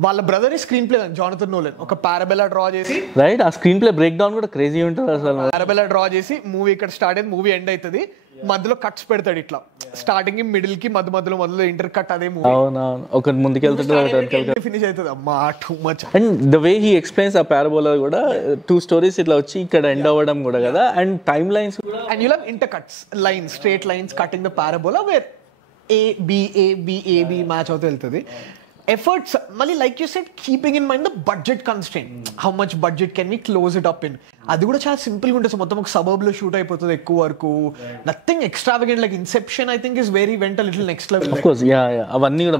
వాళ్ళ brother screen play Jonathan Nolan ఒక పారాబెలా డ్రా చేసి, రైట్? ఆ స్క్రీన్ ప్లే బ్రేక్ డౌన్ కూడా క్రేజీ ఉంటుంది అసలు. పారాబెలా డ్రా చేసి మూవీ ఇక్కడ స్టార్ట్ అయింది, మూవీ ఎండ్ అవుతుంది, మధ్యలో కట్స్ పెడతాడు ఇట్లా. స్టార్టింగ్ కి, మిడిల్ కి, మధ్యలో ఇంటర్ కట్. అదే మూవీ. అవునవును, ఒక ముందుకెళ్తాడు, ఫినిష్ అవుతుంది. అమ్మా too much. And the way he explains ఆ పారాబోలా కూడా 2 stories ఇట్లా వచ్చి ఇక్కడ ఎండ్ అవ్వడం కూడా కదా. And time lines, and you love intercuts, lines, straight lines cutting the parabola where A B match అవుతూ వెళ్తుంది. ఎఫర్ట్స్ మళ్ళీ like you said, keeping in mind the budget constraint. How much budget can we close it up in. అది కూడా చాలా సింపుల్ గా ఉంటుంది. మొత్తం ఒక సబర్బ్ లో షూట్ అయిపోతుంది ఎక్కువ వరకు. Nothing extravagant. Like Inception I think is very went a little next level. Of course అవన్నీ కూడా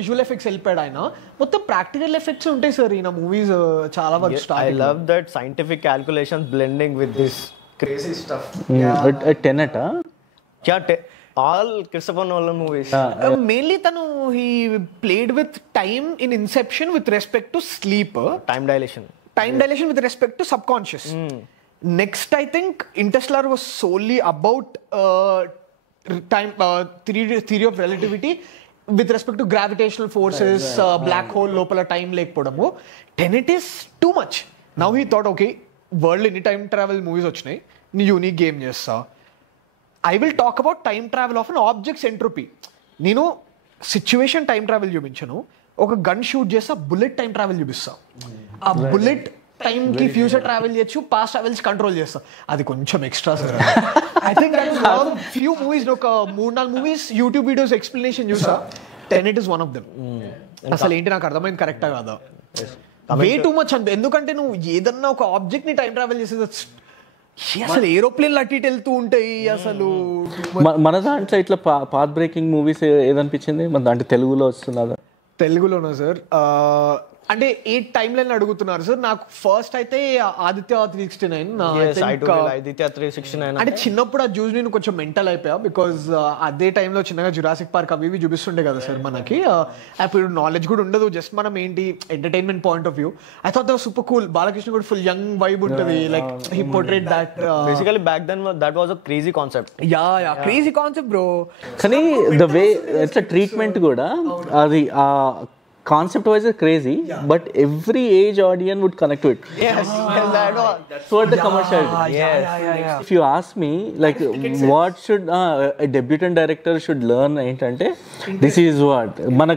విజువల్ ఎఫెక్ట్స్ వెళ్ళిపోయాడు ఆయన. మొత్తం ప్రాక్టికల్ ఎఫెక్ట్స్ ఉంటాయి సార్ ఈయన మూవీస్ చాలా వరకు. I love that scientific calculations blending with this crazy stuff. Tenet all Christopher Nolan movies. Mainly tanu he played with time in Inception with respect to sleep, time dilation with respect to subconscious. Next I think Interstellar was solely about time, theory of relativity with respect to gravitational forces, black hole lopala time lekpodamu. Tenet is too much. Now he thought, okay, world any time travel movies vachinai, ni unique game chesta. I will talk about time travel of an object's entropy. నేను సిచ్యువేషన్ టైం ట్రావెల్ చూపించను, ఒక గన్ షూట్ చేస్తా, బుల్లెట్ టైం ట్రావెల్ చూపిస్తా. ఆ బుల్లెట్ టైం కి ఫ్యూచర్ ట్రావెల్ చేయొచ్చు, పాస్ట్ ట్రావెల్స్ కంట్రోల్ చేస్తా. అది కొంచెం extra sir. I think few movies, ఒక 3-4 మూవీస్ యూట్యూబ్ వీడియోస్ ఎక్స్ప్లెనేషన్ చూసా. Tenet is one of them. అసలు ఏంటి నాకు అర్థమైంది కరెక్టా కాదా? వే టూ మచ్ అంతే. ఎందుకంటే నువ్వు ఏదన్నా ఒక ఆబ్జెక్ట్ ని టైం ట్రావెల్ చేసేది, అసలు ఏరోప్లేన్ అటు ఇటు వెళ్తూ ఉంటాయి. అసలు మన దాంట్లో ఇట్లా పాత్ బ్రేకింగ్ మూవీస్ ఏదనిపించింది మన దాంట్లో తెలుగులో వస్తున్నదా? తెలుగులోనా సార్? అంటే ఏ టైం లైన్ అడుగుతున్నారు సార్? నాకు ఫస్ట్ అయితే ఆదిత్య 369. అంటే చిన్నప్పుడు ఆ చూసి నేను కొంచెం మెంటల్ అయిపోయా. బికాజ్ అదే టైంలో చిన్నగా జురాసిక్ పార్క్ అవి ఇవి చూపిస్తుండే కదా సార్ మనకి. అప్పుడు నాలెడ్జ్ కూడా ఉండదు, జస్ట్ మనం ఏంటి entertainment point of view. I thought that was super cool. Balakrishna కూడా ఫుల్ యంగ్ వైబ్ ఉంటుంది. Like he portrayed that. Basically back then that was a crazy concept. Ya crazy concept bro. కానీ ద వే ఇట్లా ట్రీట్మెంట్ కూడా అది concept wise is crazy, but every age audience would connect to it. That's what the commercial. If you ask me, like what should a debutant director should learn ఏంటంటే this is what మన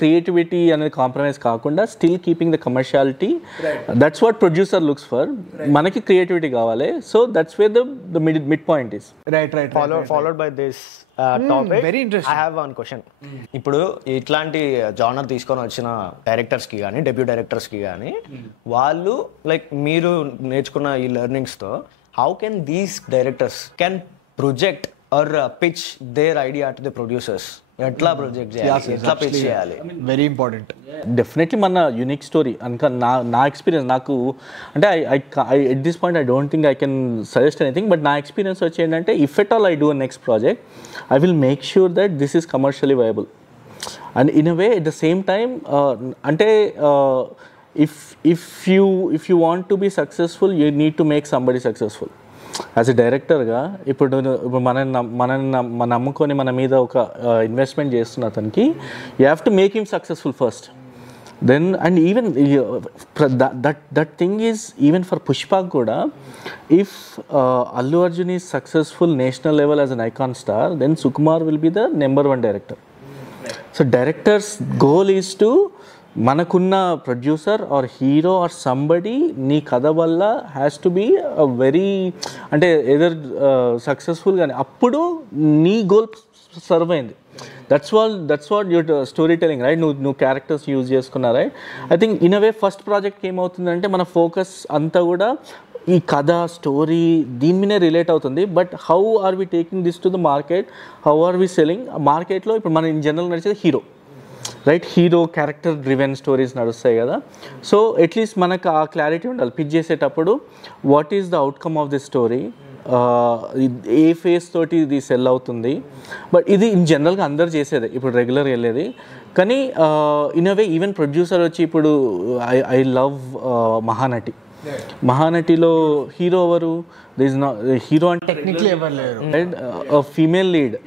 creativity అనేది compromise కాకుండా still keeping the commerciality. That's what producer looks for. మనకి creativity కావాలి. So that's where the mid point is. Right. Followed by this topic. Very interesting. I have one question. ఇప్పుడు ఇట్లాంటి జానర్ తీసుకొని వచ్చిన డైరెక్టర్స్ కి కానీ, డెబ్యూ డైరెక్టర్స్ కి కానీ, వాళ్ళు లైక్ మీరు నేర్చుకున్న ఈ లెర్నింగ్స్ తో how can these directors can project or pitch their idea to the producers? ఎట్లా ప్రొజెక్ట్ చేయాలి, ఎట్లా పిచ్ చేయాలి? Very important. డెఫినెట్లీ మన యూనిక్ స్టోరీ అనుక నా ఎక్స్పీరియన్స్ నాకు అంటే I at this point I don't think I can suggest anything. But నా ఎక్స్పీరియన్స్ వచ్చి ఏంటంటే if at all I do next project I will make sure that this is commercially viable and in a way at the same time అంటే if you want to be successful you need to make somebody successful. As a డైరెక్టర్గా ఇప్పుడు మనని నమ్ముకొని మన మీద ఒక ఇన్వెస్ట్మెంట్ చేస్తున్న అతనికి you have to make him successful first. Then and even that thing is even for Pushpa kuda, if Allu Arjun is successful national level as an icon star, then Sukumar will be the number 1 director. So director's goal is to manakunna producer or hero or somebody nee kada valla has to be a very ante either successful gaani appudu nee goal serve ayindi. That's what your storytelling, right? No characters use చేసుకున్నా, right? I think in a way first project came అవుతుందంటే మన ఫోకస్ అంతా కూడా ఈ కథ స్టోరీ దీని మీదే రిలేట్ అవుతుంది. But how are we taking this to the market, how are we selling? మార్కెట్లో ఇప్పుడు మన ఇన్ జనరల్ నడిచేది hero, right? Hero character driven stories నడుస్తాయి కదా. సో అట్లీస్ట్ మనకు ఆ క్లారిటీ ఉండాలి పిచ్ చేసేటప్పుడు. What is the outcome of the story, A face తోటి ఇది సెల్ అవుతుంది. బట్ ఇది ఇన్ జనరల్గా అందరు చేసేది, ఇప్పుడు రెగ్యులర్ వెళ్ళేది. కానీ in a way even producer వచ్చి ఇప్పుడు ఐ లవ్ మహానటిలో హీరో ఎవరు? హీరో అంటే టెక్నికల్లీ ఎవరు లేరు, right? Female lead,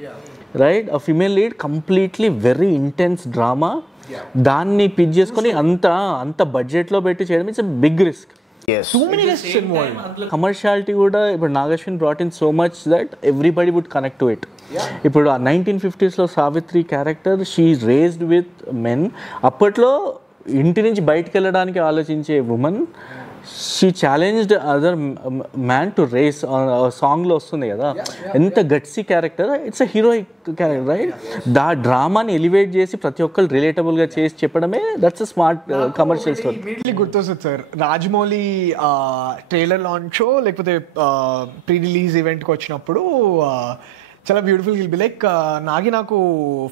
right? A female lead completely very intense drama. దాన్ని పిచ్ చేసుకొని అంత బడ్జెట్లో పెట్టి చేయడం it's a big risk. Too many risks involved. Commerciality kuda ఇప్పుడు Nag Ashwin brought in so much that everybody would connect to it. ఇప్పుడు 1950s లో Savitri character she raised with men. అప్పట్లో ఇంటి నుంచి బయటకు వెళ్ళడానికి ఆలోచించే women, she challenged other man to race. సాంగ్లో వస్తుంది కదా, ఎంత gutsy character. It's a heroic character, right? డ్రామాని ఎలివేట్ చేసి ప్రతి ఒక్కరు రిలేటబుల్గా చేసి చెప్పడమే that's a smart commercial story. Immediately గుర్తొస్తుంది సార్ రాజమౌళి ట్రైలర్ లాంచ్ లేకపోతే ప్రీ రిలీజ్ ఈవెంట్కి వచ్చినప్పుడు చాలా బ్యూటిఫుల్ విల్ బి లైక్ నాకు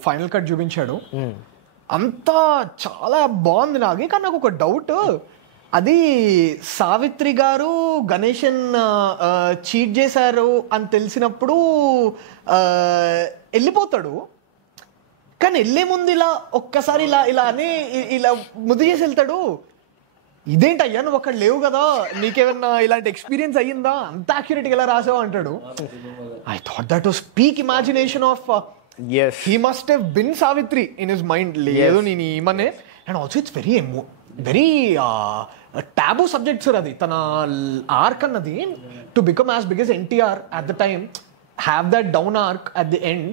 ఫైనల్ కట్ చూపించాడు. అంతా చాలా బాగుంది నాగి. కానీ నాకు ఒక డౌట్, అది సావిత్రి గారు గణేషన్ చీట్ చేశారు అని తెలిసినప్పుడు వెళ్ళిపోతాడు. కానీ వెళ్ళే ముందు ఇలా ఒక్కసారి ఇలా అని ఇలా ముద్దు చేసి వెళ్తాడు. ఇదేంటయ్యా నువ్వు అక్కడ లేవు కదా, నీకేమన్నా ఇలాంటి ఎక్స్పీరియన్స్ అయ్యిందా, అంత యాక్యురేట్గా ఎలా రాసావు అంటాడు. I thought that was peak imagination of he must have been Savitri in his mind. లేదు నేను ఈమనే. And also it's very taboo subject sir అది. తన ఆర్క్ అన్నది to become as big as NTR at the time, have that down arc at the end.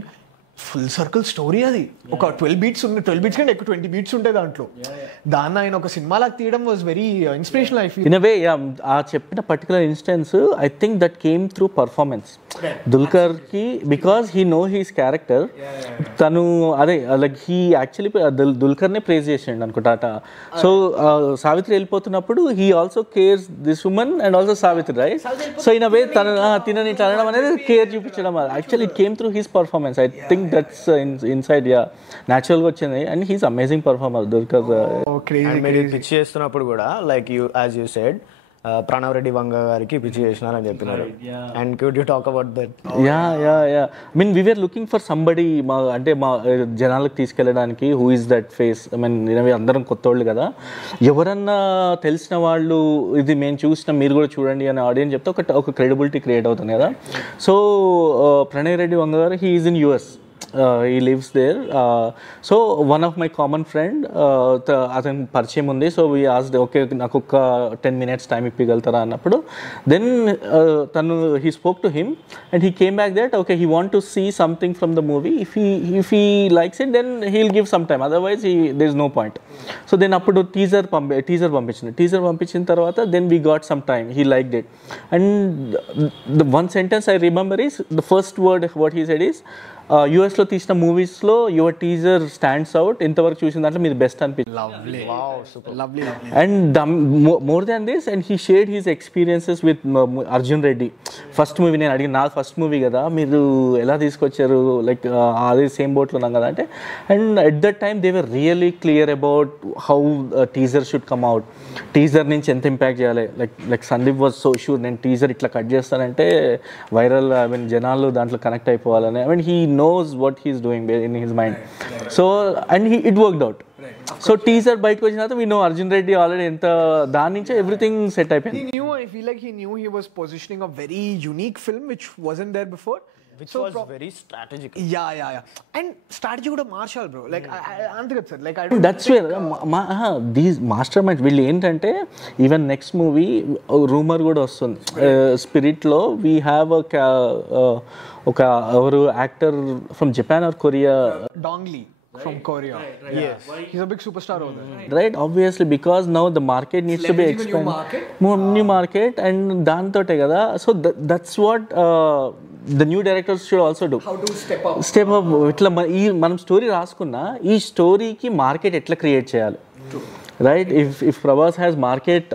Full circle story అది. ఒక 12 beats ఉంది, 12 beats కంటే ఎక్కువ 20 beats ఉంటాయి దాంట్లో. దాన్ని ఆయన ఒక సినిమాలాగా తీయడం was very inspirational. I feel in way ఆ చెప్పిన particular instance I think that came through performance Dulquer కి, because he know his character. తను అదే లైక్ హీ యాక్చువల్లీ దుల్కర్నే ప్రేజ్ చేసిండు అనుకుంటా. సో సావిత్రి వెళ్ళిపోతున్నప్పుడు he also cares this women and also Savitri, right? So in way తినని ఇట్లా అనడం అనేది కేర్ చూపించడం. Actually it came through his performance. I think that's inside న్యాచురల్గా వచ్చింది. And he's amazing performer Dulquer. మీరు పిచ్ చేస్తున్నప్పుడు కూడా like you as you said Pranav Reddy Vanga గారికి పిచ్ చేసినారని చెప్పినారు. And could you talk about that? Yeah mean we were looking for somebody, మా అంటే మా జనాలకు తీసుకెళ్ళడానికి who is that face. I mean అందరం కొత్త వాళ్ళు కదా, ఎవరన్నా తెలిసిన వాళ్ళు ఇది మేము చూసినా మీరు కూడా చూడండి అనే ఆడియన్స్ చెప్తే ఒక క్రెడిబిలిటీ క్రియేట్ అవుతుంది కదా. సో ప్రణయ్ రెడ్డి వంగ గారు he is in US. He lives there. So one of my common friend, అతను పరిచయం ఉంది. సో వీ ఆస్క్డ్, ఓకే నాకు ఒక 10 minutes టైం ఇప్పగలుగుతారా అన్నప్పుడు, దెన్ తను he spoke to him and he came back that okay he want to see something from the movie. If he likes it then he'll give some time, otherwise there is no point. So then అప్పుడు టీజర్ పంపించిన తర్వాత then we got some time, he liked it. And the one sentence I remember is the first word what he said is, యూఎస్లో తీసిన మూవీస్లో యువర్ టీజర్ స్టాండ్స్ అవుట్, ఇంతవరకు చూసిన దాంట్లో మీరు బెస్ట్ అనిపించింది. And more than this, and he shared he's experiences with Arjun Reddy. First movie నేను అడిగిన, నా ఫస్ట్ మూవీ కదా మీరు ఎలా తీసుకొచ్చారు, లైక్ అదే సేమ్ బోట్లో ఉన్నాం కదా అంటే. And at that time they were really clear about how teaser should come out, teaser నుంచి ఎంత ఇంపాక్ట్ చేయాలి. Like Sandeep was so sure, నేను టీజర్ ఇట్లా కట్ చేస్తానంటే వైరల్, ఐ మీన్ జనాలు దాంట్లో కనెక్ట్ అయిపోవాలని. I mean he knows what he's doing in his mind. So and it worked out. So teaser బయటకు వచ్చిన తర్వాత we know Arjun Reddy already ఎంత దాని నుంచి everything set అయిపోయింది. He knew, I feel like he knew he was positioning a very unique film which wasn't there before, which was very strategic. Yeah and strategy కూడా మార్షల్ బ్రో, లైక్ అంతే కదా sir, like I don't, that's where these masterminds వీళ్ళు ఏంటంటే ఈవెన్ నెక్స్ట్ మూవీ రూమర్ కూడా వస్తుంది స్పిరిట్లో, వీ హ్యావ్ ఒక ఎవరు actor from Japan or Korea, Dong Lee from Korea. Yes, he's a big superstar over there. Right, obviously, because now the market needs to be expanded, new market, and dantote kada. So that's what the new directors should also do. How to step up ఇట్లా మనం స్టోరీ రాసుకున్నా ఈ స్టోరీకి మార్కెట్ ఎట్లా క్రియేట్ చేయాలి, right? If Prabhas has market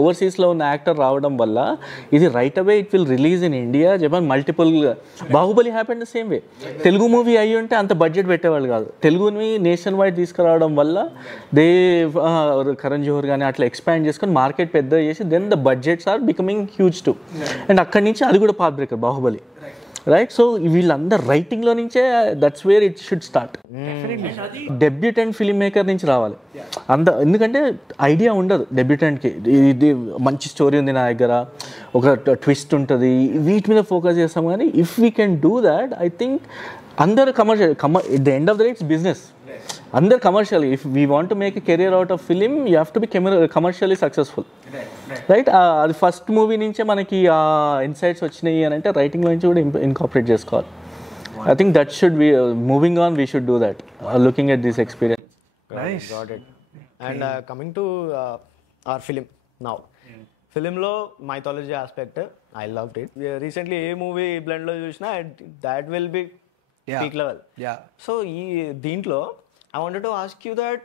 ఓవర్సీస్లో ఉన్న యాక్టర్ రావడం వల్ల ఇది right away it will release in India, Japan, multiple. Baahubali happened the same way. Telugu movie అయ్యి ఉంటే అంత బడ్జెట్ పెట్టేవాళ్ళు కాదు, తెలుగుని నేషన్ వైడ్ తీసుకురావడం వల్ల దే కరణ్ జోహర్ కానీ అట్లా ఎక్స్పాండ్ చేసుకొని మార్కెట్ పెద్ద చేసి then the budgets are becoming huge too. అండ్ అక్కడి నుంచి అది కూడా path breaker Baahubali, right? So వీళ్ళందరూ రైటింగ్లో నుంచే that's where it should start. Debutant film maker నుంచి రావాలి ఎందుకంటే ఐడియా ఉండదు డెబ్యూటెంట్కి, ఇది మంచి స్టోరీ ఉంది నా దగ్గర, ఒక ట్విస్ట్ ఉంటుంది, వీటి మీద ఫోకస్ చేస్తాం. కానీ if we can do that, I think అందరు commercial at the end of the day it's business. అందరు commercial. If we want to make a career out of film, you have to be commercially successful, right? అది ఫస్ట్ మూవీ నుంచే మనకి ఆ ఇన్సైట్స్ వచ్చినాయి అని అంటే రైటింగ్లో నుంచి కూడా ఇన్కార్పొరేట్ చేసుకోవాలి. I think that should be moving on. We should do that. Looking at this experience. Nice. Got it. And coming to our film now. Film lo mythology aspect, I loved it. Recently a movie blend lo chusna, that will be peak level. Yeah. So deentlo I wanted to ask you that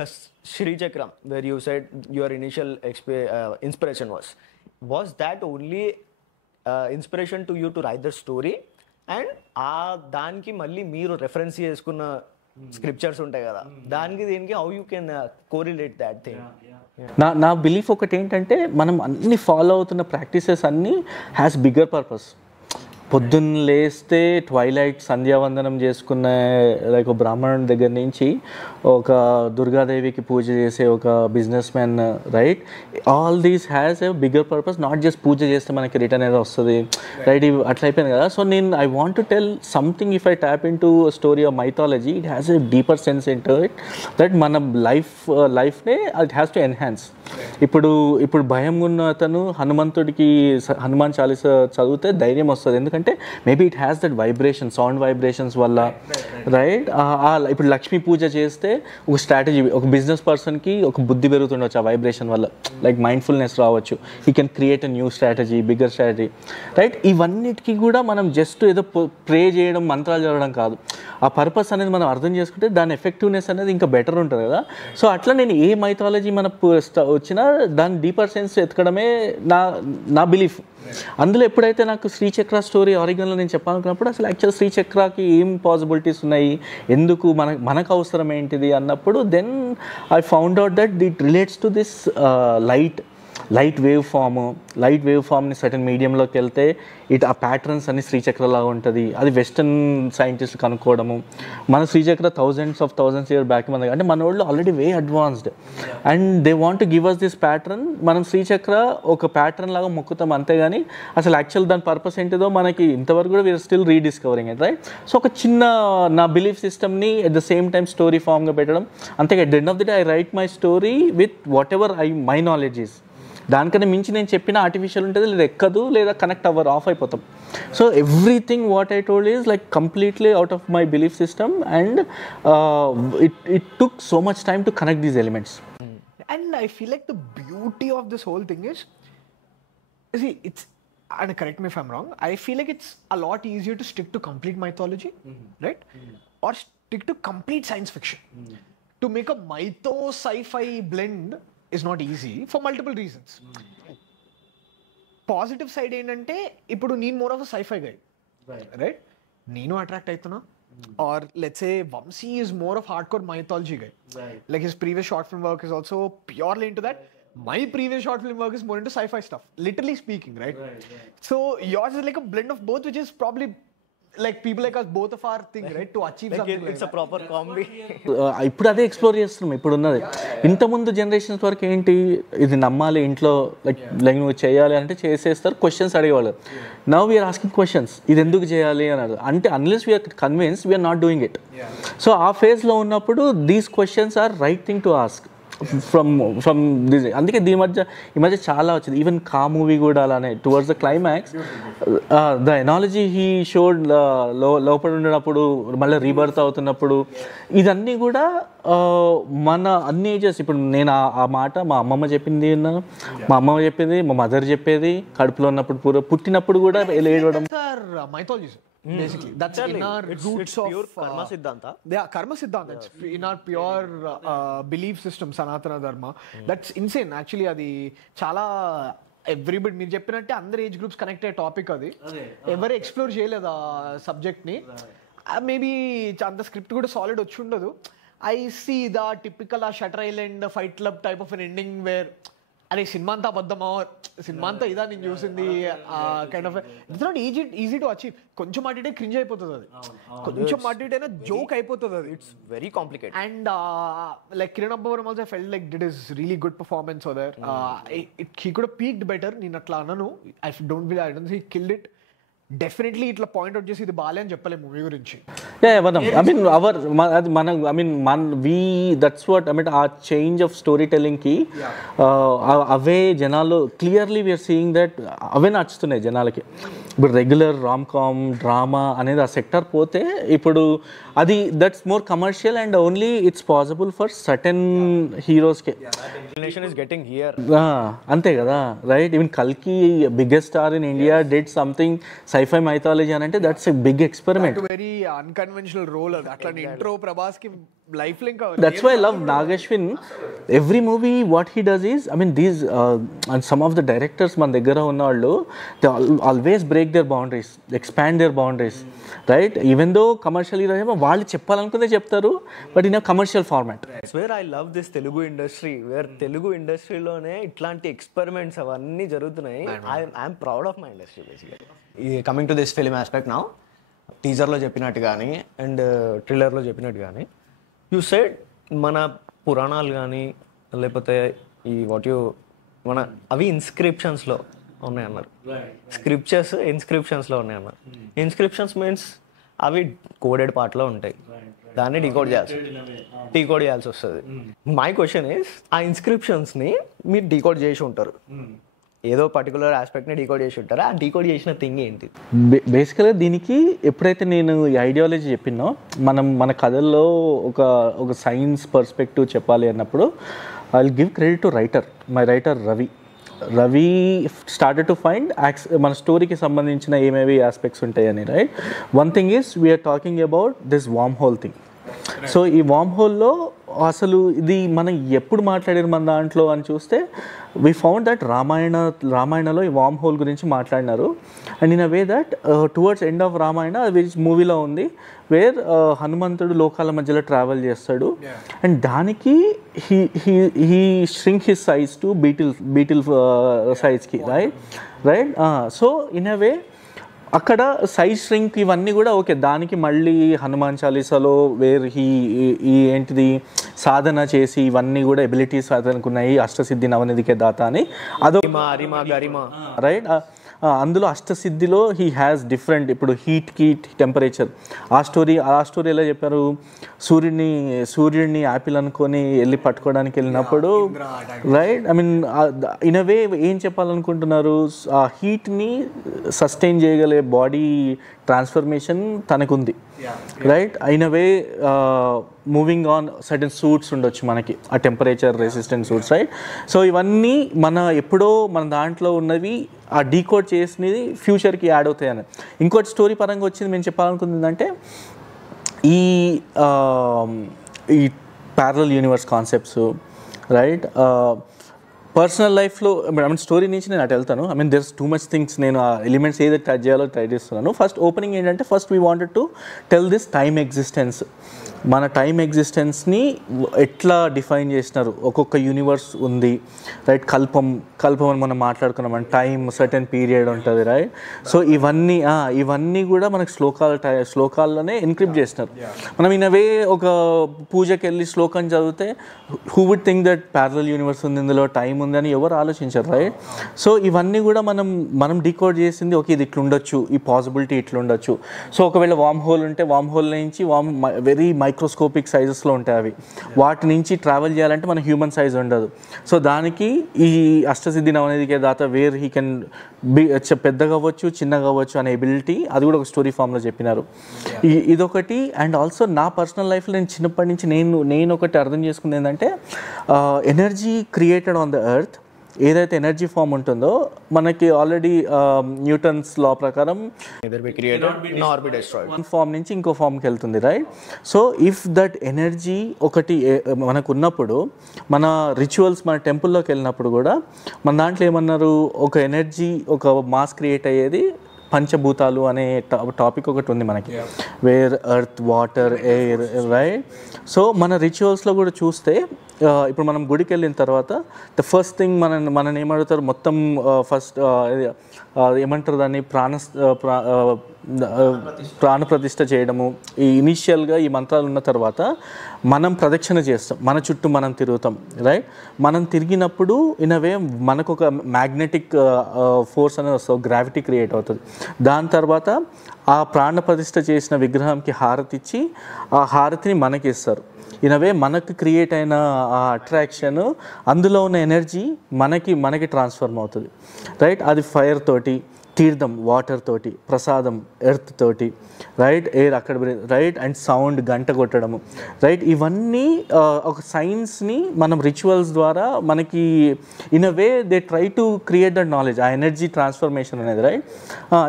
the Shri Chakram, where you said your initial inspiration was that only inspiration to you to write the story? And దానికి మళ్ళీ మీరు రెఫరెన్స్ చేసుకున్న స్క్రిప్చర్స్ ఉంటాయి కదా, దానికి దీనికి how you can correlate that thing? నా బిలీఫ్ ఒకటి ఏంటంటే, మనం అన్ని ఫాలో అవుతున్న ప్రాక్టీసెస్ అన్నీ హ్యాస్ బిగ్గర్ పర్పస్. పొద్దున్న లేస్తే ట్వైలైట్ సంధ్యావందనం చేసుకున్న లైక్ ఒక బ్రాహ్మణుడి దగ్గర నుంచి ఒక దుర్గాదేవికి పూజ చేసే ఒక business man, right? All these has a bigger purpose. Not just puja చేస్తే మనకి రిటర్న్ ఏదో వస్తుంది, రైట్? అట్లా అయిపోయింది కదా. సో నేను I want to tell something. If I tap in to story of mythology, it has a deeper sense in to it, that మన లైఫ్నే ఇట్ హ్యాస్ టు ఎన్హాన్స్. ఇప్పుడు భయం ఉన్న అతను హనుమాన్ చాలీసా చదివితే ధైర్యం వస్తుంది. ఎందుకంటే అంటే maybe it has that vibration, sound vibrations వల్ల, రైట్? ఇప్పుడు లక్ష్మీ పూజ చేస్తే ఒక స్ట్రాటజీ, ఒక బిజినెస్ పర్సన్కి ఒక బుద్ధి పెరుగుతుండొచ్చు ఆ వైబ్రేషన్ వల్ల, లైక్ మైండ్ఫుల్నెస్ రావచ్చు, ఈ can create a new strategy, bigger strategy, right? ఇవన్నిటికీ కూడా మనం జస్ట్ ఏదో ప్రే చేయడం, మంత్రాలు చదవడం కాదు, ఆ పర్పస్ అనేది మనం అర్థం చేసుకుంటే దాని ఎఫెక్టివ్నెస్ అనేది ఇంకా బెటర్ ఉంటుంది కదా. సో అట్లా నేను ఏ మైథాలజీ మన వచ్చినా దాని డీపర్ సెన్స్ ఎతకడమే నా బిలీఫ్. అందులో ఎప్పుడైతే నాకు శ్రీచక్ర స్టోరీ ఆరిజినల్లో నేను చెప్పాలనుకున్నప్పుడు అసలు యాక్చువల్ శ్రీచక్రకి ఏం పాసిబిలిటీస్ ఉన్నాయి, ఎందుకు మనకు అవసరం ఏంటిది అన్నప్పుడు then I found out that it relates to this light wave ఫామ్ని సర్టన్ మీడియంలోకి వెళ్తే ఆ ప్యాటర్న్స్ అన్ని శ్రీచక్రలాగా ఉంటుంది. అది వెస్టర్న్ సైంటిస్టులు కనుక్కోవడము, మన శ్రీచక్ర థౌజండ్స్ ఇయర్ బ్యాక్ అంటే మన వాళ్ళు already way advanced and they want to give us this pattern. మనం శ్రీచక్ర ఒక ప్యాటర్న్ లాగా మొక్కుతాం అంతేగాని అసలు యాక్చువల్ దాని పర్పస్ ఏంటిదో మనకి ఇంతవరకు కూడా we are still rediscovering it, right? So ఒక చిన్న నా బిలీఫ్ సిస్టమ్ని at the same time story ఫామ్గా పెట్టడం అంతే. At the end of the day I write my story with whatever my knowledge is. దానికన్నా మించి నేను చెప్పిన ఆర్టిఫిషియల్ ఉంటుంది, లేదా ఎక్కదు, లేదా కనెక్ట్ ఆఫ్ అయిపోతాం. So everything what I told is like completely out of my belief system and it took so much time to connect these elements. And I feel like the beauty of this whole thing is, see, it's, and correct me if I'm wrong, I feel like it's a lot easier to stick to complete mythology, right? Or stick to complete science fiction. To make a mytho sci-fi blend is not easy for multiple reasons. Positive side ఏంటంటే ఇప్పుడు నేను more of a sci-fi guy, right? నేను అట్రాక్ట్ అవుతున్నా. Or let's say Vamsi is more of hard core mythology guy. Like his previous short film work is also purely into that. My previous short film work is more into sci-fi stuff, literally speaking, right? So yours is like a blend of both, which is probably like people like us, both of our thing, right? To achieve something like it's a proper combi. ఇప్పుడు అదే ఎక్స్ప్లోర్ చేస్తున్నాం ఇప్పుడు ఉన్నది. ఇంతకుముందు జనరేషన్స్ వరకు ఏంటి, ఇది నమ్మాలి ఇంట్లో, లైక్ నువ్వు చేయాలి అంటే చేసేస్తారు, క్వశ్చన్స్ అడిగేవాళ్ళు. నౌ వీఆర్ ఆస్కింగ్ క్వశ్చన్స్, ఇది ఎందుకు చేయాలి అన్నారు అంటే unless we're convince we're not doing it. So ఆ ఫేజ్లో ఉన్నప్పుడు these questions are right thing to ask from this. అందుకే ఈ మధ్య చాలా వచ్చింది. ఈవెన్ కా మూవీ కూడా అలానే towards the climax the analogy he showed లోపల ఉన్నప్పుడు మళ్ళీ రీబర్త్ అవుతున్నప్పుడు ఇదన్నీ కూడా మన అన్ని ఏజెస్. ఇప్పుడు నేను ఆ మాట మా అమ్మమ్మ చెప్పింది విన్నాను, మా అమ్మమ్మ చెప్పింది, మా మదర్ చెప్పేది, కడుపులో ఉన్నప్పుడు పుట్టినప్పుడు కూడా ఏడవడం. mythology basically that's in our roots of karma siddhanta. Yeah, karma siddhanta. It's in our pure belief system, sanatana dharma. That's insane actually. Adi chala everybody మీరు చెప్పినట్టే అందరు ఏజ్ గ్రూప్స్ కనెక్ట్ అయ్యే టాపిక్ అది. ఎవరు ఎక్స్ప్లోర్ చేయలేదు ఆ సబ్జెక్ట్ని. మేబీ అంత స్క్రిప్ట్ కూడా సాలిడ్ వచ్చి ఉండదు. I see the typical uh Shutter Island Fight Club type of an ending where అరే సినిమా అంతా అబద్ధమా, సినిమా అంతా ఇదా నేను చూసింది kind of. It's not easy to achieve. కొంచెం అటు ఇటే క్రింజ్ అయిపోతుంది అది, కొంచెం అటు ఇటైనా జోక్ అయిపోతుంది అది. It's very complicated. And like Kiran Abbavaram also felt like did his really good performance over. He could have peaked better. నేను అట్లా అన్నాను. I don't he killed it. Definitely ఇట్లా పాయింట్ అవుట్ చేసి ఇది బాలే అని చెప్పలేము మూవీ గురించి. That's what I mean. ఆ చేంజ్ ఆఫ్ స్టోరీ టెల్లింగ్కి అవే జనాలు క్లియర్లీ వీఆర్ సీయింగ్ దట్ అవే నచ్చుతున్నాయి జనాలకి. ఇప్పుడు రెగ్యులర్ రామ్ కామ్ డ్రామా అనేది ఆ సెక్టర్ పోతే ఇప్పుడు అది that's more commercial and only it's possible for certain హీరోస్కే. అంతే కదా, రైట్? ఈవెన్ కల్కి biggest star in India did something sci-fi mythology అని అంటే that's a big experiment. Very unconventional role అది. అట్లా ఇంట్రో ప్రభాస్ కి life link. That's why I love Nagashwin. Every movie what he does is, I mean these and some of the directors మన దగ్గర ఉన్న వాళ్ళు they always break their boundaries, expand their boundaries, right? Even though commercially వాళ్ళు చెప్పాలనుకుంటే చెప్తారు, but in a commercial format. That's where I love this Telugu industry, where Telugu industry లోనే ఇట్లాంటి ఎక్స్పెరిమెంట్స్ అవన్నీ జరుగుతున్నాయి. I'm proud of my industry basically. Coming to this film aspect now, టీజర్లో చెప్పినట్టు కానీ అండ్ ట్రైలర్లో చెప్పినట్టు కానీ యూ సెడ్ మన పురాణాలు కానీ లేకపోతే ఈ మన అవి ఇన్స్క్రిప్షన్స్లో ఉన్నాయన్నారు. స్క్రిప్చర్స్ ఇన్స్క్రిప్షన్స్లో ఉన్నాయన్నారు. ఇన్స్క్రిప్షన్స్ మీన్స్ అవి కోడెడ్ పార్ట్లో ఉంటాయి, దాన్ని డీకోడ్ చేయాల్సి వస్తుంది. మై క్వశ్చన్ ఈస్, ఆ ఇన్స్క్రిప్షన్స్ని మీరు డీకోడ్ చేసి ఉంటారు, ఏదో పర్టికులర్ ఆస్పెక్ట్ని డీకోడ్ చేసి ఉంటారు. ఆ డీకోడ్ చేసిన థింగ్ ఏంటి? బేసికల్గా దీనికి ఎప్పుడైతే నేను ఈ ఐడియాలజీ చెప్పినో, మన కథల్లో ఒక సైన్స్ పర్స్పెక్టివ్ చెప్పాలి అన్నప్పుడు I will give credit to my writer Ravi started to find మన స్టోరీకి సంబంధించిన ఏమేవి ఆస్పెక్ట్స్ ఉంటాయని, right. One thing is we're talking about this worm hole thing. So ఈ వామ్ హోల్లో అసలు ఇది మనం ఎప్పుడు మాట్లాడారు మన దాంట్లో అని చూస్తే వీ ఫౌండ్ దట్ రామాయణలో ఈ వామ్ హోల్ గురించి మాట్లాడినారు. And in a way that towards end of Ramayana which మూవీలో ఉంది, వేర్ హనుమంతుడు లోకాల మధ్యలో ట్రావెల్ చేస్తాడు. అండ్ దానికి he shrink his size to beetle సైజ్కి, right. So in a way అక్కడ సైజ్ ష్రింక్ ఇవన్నీ కూడా ఓకే. దానికి మళ్ళీ హనుమాన్ చాలీసాలో వేర్ ఈ ఏంటిది సాధన చేసి ఇవన్నీ కూడా ఎబిలిటీస్ అతనుకున్నాయి, అష్టసిద్ధి నవనిధికే దాత అని అదో రైట్. అందులో అష్టసిద్ధిలో హీ హ్యాస్ డిఫరెంట్, ఇప్పుడు హీట్కి టెంపరేచర్ ఆ స్టోరీ ఎలా చెప్పారు, సూర్యుడిని యాపిల్ అనుకొని వెళ్ళి పట్టుకోవడానికి వెళ్ళినప్పుడు, right. I mean in a way ఏం చెప్పాలనుకుంటున్నారు, ఆ హీట్ని సస్టైన్ చేయగలే బాడీ ట్రాన్స్ఫర్మేషన్ తనకుంది, right. In a way moving on certain suits ఉండొచ్చు మనకి, ఆ temperature resistant suits, right. So ఇవన్నీ ఎప్పుడో మన దాంట్లో ఉన్నవి ఆ డీకోడ్ చేసినది ఫ్యూచర్కి యాడ్ అవుతాయని. ఇంకోటి స్టోరీ పరంగా వచ్చింది మేము చెప్పాలనుకుంది ఏంటంటే ఈ parallel universe concepts, right. Personal లైఫ్లో స్టోరీ నుంచి నేను అటు వెళ్తాను. I mean there's too much things, నేను ఆ ఎలిమెంట్స్ ఏదైతే టచ్ చేయాలో ట్రై చేస్తున్నాను. ఫస్ట్ ఓపెనింగ్ ఏంటంటే first we wanted to tell this time existence. మన టైం ఎగ్జిస్టెన్స్ని ఎట్లా డిఫైన్ చేసినారు, ఒక్కొక్క యూనివర్స్ ఉంది, రైట్. కల్పం అని మనం మాట్లాడుకున్నాం, టైం సర్టెన్ పీరియడ్ ఉంటుంది, రైట్. సో ఇవన్నీ కూడా మనకు శ్లోకాల్లోనే ఎన్క్రిప్ట్ చేసినారు. మనం ఇన్ అవే ఒక పూజకి వెళ్ళి శ్లోకం చదివితే who would think that parallel universe ఉంది, ఇందులో టైం ఉంది అని ఎవరు ఆలోచించారు, రైట్. సో ఇవన్నీ కూడా మనం డీకోడ్ చేసింది, ఓకే ఇది ఇట్లుండొచ్చు, ఈ పాసిబిలిటీ ఇట్లుండొచ్చు. సో ఒకవేళ వామ్ హోల్ ఉంటే వామ్ హోల్ నుంచి వెరీ మైక్రోస్కోపిక్ సైజెస్లో ఉంటాయి అవి, వాటి నుంచి ట్రావెల్ చేయాలంటే మన హ్యూమన్ సైజ్ ఉండదు. సో దానికి ఈ అష్టసిద్ధి నవనిధికే దాత వేర్ హీ కెన్ బి పెద్దగా అవ్వచ్చు చిన్నగా అవ్వచ్చు అనే ఎబిలిటీ, అది కూడా ఒక స్టోరీ ఫామ్లో చెప్పినారు. ఇదొకటి. అండ్ ఆల్సో నా పర్సనల్ లైఫ్లో నేను చిన్నప్పటి నుంచి నేను ఒకటి అర్థం చేసుకుంది ఏంటంటే energy created on the earth, ఏదైతే ఎనర్జీ ఫామ్ ఉంటుందో మనకి ఆల్రెడీ న్యూటన్స్ లా ప్రకారం వన్ ఫామ్ నుంచి ఇంకో ఫామ్కి వెళ్తుంది, right. So if that energy ఒకటి మనకు ఉన్నప్పుడు, మన రిచువల్స్ మన టెంపుల్లోకి వెళ్ళినప్పుడు కూడా మన దాంట్లో ఏమన్నారు, ఒక ఎనర్జీ ఒక మాస్ క్రియేట్ అయ్యేది పంచభూతాలు అనే టాపిక్ ఒకటి ఉంది మనకి, where earth water air, right. So మన రిచువల్స్లో కూడా చూస్తే ఇప్పుడు మనం గుడికి వెళ్ళిన తర్వాత ద ఫస్ట్ థింగ్ మనని ఏమడుగుతారు, మొత్తం ఫస్ట్ ఏమంటారు దాన్ని, ప్రాణప్రతిష్ఠ చేయడము. ఈ ఇనీషియల్గా ఈ మంత్రాలు ఉన్న తర్వాత మనం ప్రదక్షిణ చేస్తాం, మన చుట్టూ మనం తిరుగుతాం, రైట్. మనం తిరిగినప్పుడు ఇన్ అ వే మనకు ఒక మ్యాగ్నెటిక్ ఫోర్స్ అనేది వస్తుంది, గ్రావిటీ క్రియేట్ అవుతుంది. దాని తర్వాత ఆ ప్రాణప్రతిష్ఠ చేసిన విగ్రహంకి హారతి ఇచ్చి ఆ హారతిని మనకి ఇస్తారు. ఇన్ అ వే మనకు క్రియేట్ అయిన ఆ అట్రాక్షన్, అందులో ఉన్న ఎనర్జీ మనకి ట్రాన్స్ఫర్మ్ అవుతుంది, రైట్. అది ఫైర్ తోటి, తీర్థం వాటర్ తోటి, ప్రసాదం ఎర్త్ తోటి, రైట్. ఎయిర్ అక్కడ, రైట్. అండ్ సౌండ్ గంట కొట్టడము, రైట్. ఇవన్నీ ఒక సైన్స్ని మనం రిచువల్స్ ద్వారా మనకి in a way they try to create that knowledge, ఆ ఎనర్జీ ట్రాన్స్ఫర్మేషన్ అనేది, రైట్.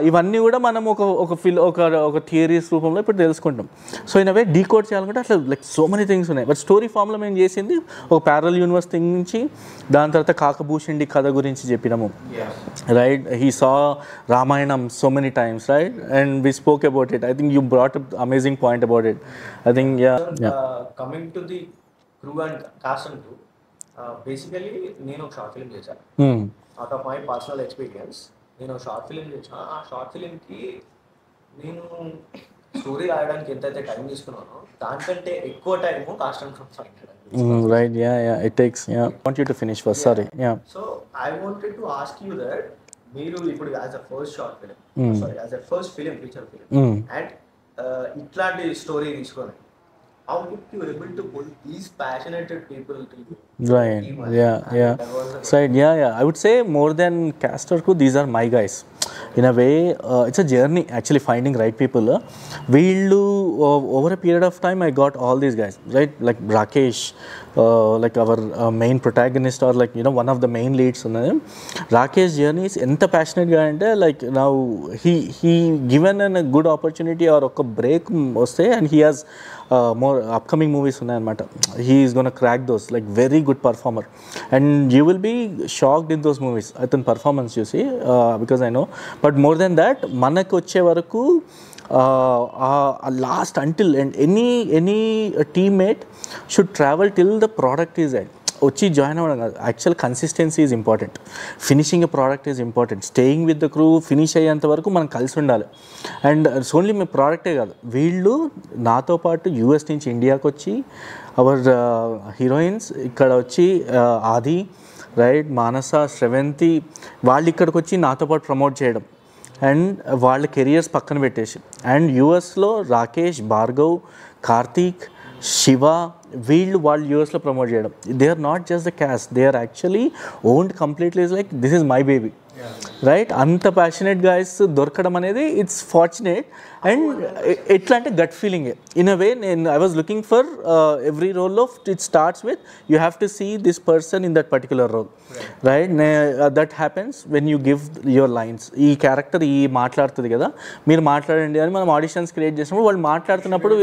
ఇవన్నీ కూడా మనం ఒక థియరీస్ రూపంలో ఇప్పుడు తెలుసుకుంటాం. So in a way decode చేయాలనుకుంటే అట్లా లైక్ సో మెనీ థింగ్స్ ఉన్నాయి. బట్ స్టోరీ ఫామ్లో మేము చేసింది ఒక ప్యారలల్ యూనివర్స్ థింగ్ నుంచి, దాని తర్వాత కాకభూషణి కథ గురించి చెప్పినాము, right. He saw Ramayana so many times, right? And we spoke about it. I think you brought up amazing point about it. I think coming to the crew and cast and crew, basically నేను ఒక షార్ట్ ఫిల్మ్ చేశాను. Out of my personal experience నేను షార్ట్ ఫిల్మ్ చేశాను. ఆ షార్ట్ ఫిల్మ్కి నేను స్టోరీ రాయడానికి ఎంతైతే టైం తీసుకున్నానో దానికంటే ఎక్కువ time cost and crew find. Right, yeah. It takes, I want you to finish first, sorry. Yeah. So I wanted to ask you that మీరు ఇప్పుడు as a first short film, sorry as a first film, feature film, and ఇట్లాంటి స్టోరీ తీసుకొని how did you able to pull these passionated people to you Right. Yeah. So yeah. I would say more than cast or crew, these are my guys. In a way, it's a journey actually finding right people. We'll over a period of time, I got all these guys, right? Like Rakesh, like our main protagonist, or like one of the main leads. Rakesh journey is enta passionate guy ante, like now he given a good opportunity or a break vaste, and he has more upcoming movies unnayannamata. He is going to crack those, like very good performer, and you will be shocked in those movies athan performance you see, because I know. But more than that, manaku వచ్చే వరకు last until and any teammate should travel till the product is end. వచ్చి జాయిన్ అవ్వడం కాదు, actual consistency is important. Finishing a product is important. Staying with the crew finish అయ్యేంత వరకు మనం కలిసి ఉండాలి. అండ్ ఓన్లీ మీ ప్రోడక్టే కాదు, వీళ్ళు నాతో పాటు యూఎస్ నుంచి ఇండియాకి వచ్చి అవర్ హీరోయిన్స్ ఇక్కడ వచ్చి ఆది, రైట్, మానస, శ్రవంతి, వాళ్ళు ఇక్కడికి వచ్చి నాతో పాటు ప్రమోట్ చేయడం అండ్ వాళ్ళ కెరియర్స్ పక్కన పెట్టేసి. అండ్ యూఎస్లో రాకేష్, భార్గవ్, కార్తీక్, శివ, వాళ్ళు యూఎస్లో ప్రమోట్ చేయడం. They are not just the cast, they are actually owned completely like this is my baby, right? అంత ప్యాషనెట్ గాయస్ దొరకడం అనేది ఇట్స్ ఫార్చునేట్. అండ్ ఎట్లా అంటే gut feeling in a way. నేను I was looking for every role of it starts with you have to see this person in that particular role, right? That happens when you give your lines. ఈ క్యారెక్టర్ ఈ మాట్లాడుతుంది కదా, మీరు మాట్లాడండి అని మనం ఆడిషన్స్ క్రియేట్ చేసినప్పుడు వాళ్ళు మాట్లాడుతున్నప్పుడు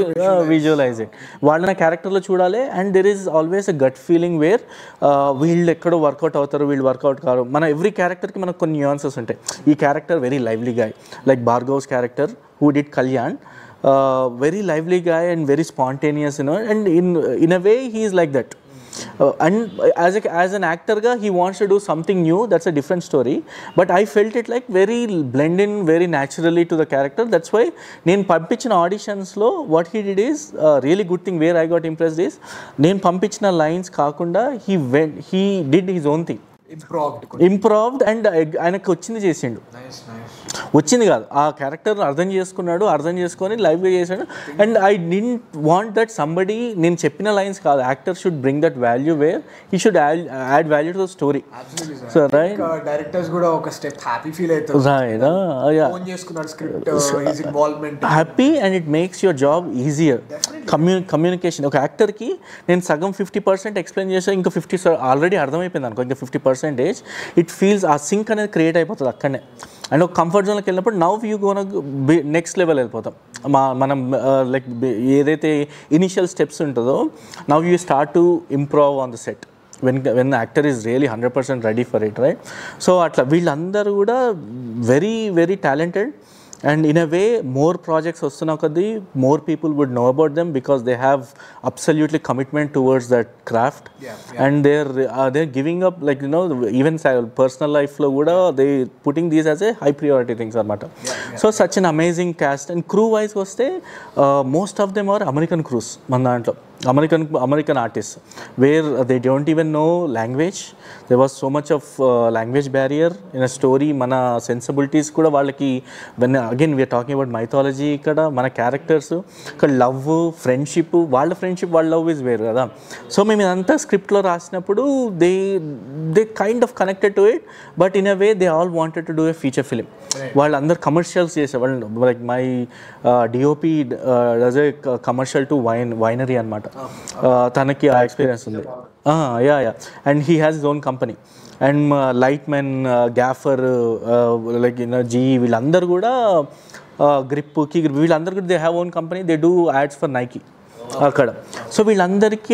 విజువలైజ్ ఇట్, వాళ్ళని క్యారెక్టర్లో చూడాలి. And there is always a gut feeling where వీళ్ళు ఎక్కడో వర్కౌట్ అవుతారు, వీళ్ళు వర్కౌట్ కారు. మన ఎవ్రీ క్యారెక్టర్కి మనకు కొన్ని న్యూయాన్సెస్ ఉంటాయి. ఈ character very lively guy, like Bhargav's character who did Kalyan, very lively guy and very spontaneous, and in a way he is like that. And as an actor ga, he wants to do something new, that's a different story, but I felt it like very blend in very naturally to the character. That's why నేను పంపించిన ఆడిషన్స్ లో what he did is really good thing where I got impressed is, నేను పంపించిన లైన్స్ కాకుండా he did his own thing, improved and ఆయనకు వచ్చింది చేసిండు. వచ్చింది కాదు, ఆ క్యారెక్టర్ని అర్థం చేసుకొని లైవ్గా చేశాడు. And I didn't want that somebody, నేను చెప్పిన లైన్స్ కాదు, actor should bring that value where he should add value to the story. So right, directors కూడా ఒక స్టెప్ హ్యాపీ ఫీల్ అవుతారు, రైట్? ఫోన్ చేసుకున్నాడు script, his involvement happy, and it makes your job easier. Communication ఒక యాక్టర్కి నేను సగం 50% ఎక్స్ప్లెయిన్ చేసా, ఇంకా 50 ఆల్రెడీ అర్థమైపోయింది అనుకో, ఇంకా 50% ఇట్ ఫీల్స్ ఆ సింక్ అనేది క్రియేట్ అయిపోతుంది అక్కడనే. అండ్ ఒక కంఫర్ట్ జోన్లోకి వెళ్ళినప్పుడు now you gonna next level వెళ్ళిపోతాం మనం. లైక్ ఏదైతే ఇనిషియల్ స్టెప్స్ ఉంటుందో, now you start to improve on the set when the actor is really 100% ready for it, right? So atla వీళ్ళందరూ కూడా very very talented. And in a way, more projects వస్తున్నా కొద్దీ more people would know about them because they have absolutely commitment towards that craft. And they're giving up, like even personal life lo kuda they putting these as a high priority things anamata. So such an amazing cast. And crew wise vaste most of them are American crews మన దాంట్లో, American artists, where they don't even know language. There was so much of language barrier in a story. Mana sensibilities kuda vallaki, when again we are talking about mythology, ikkada mana characters ikkada love, friendship, వాళ్ళ ఫ్రెండ్షిప్ వాళ్ళ లవ్ ఇస్ వేరు కదా. సో మేము ఇదంతా స్క్రిప్ట్లో రాసినప్పుడు they kind of connected to it, but in a way they all wanted to do a feature film. వాళ్ళందరూ కమర్షియల్స్ చేసేవాళ్ళు, like my DOP does a commercial to winery అనమాట. తనకి ఆ ఎక్స్పీరియన్స్ ఉంది. Yeah and he has his own company. And light men, gaffer, like జీ, వీళ్ళందరూ కూడా గ్రిప్, కీ గ్రిప్, వీళ్ళందరూ కూడా they have own company, they do ads for Nike అక్కడ. సో వీళ్ళందరికీ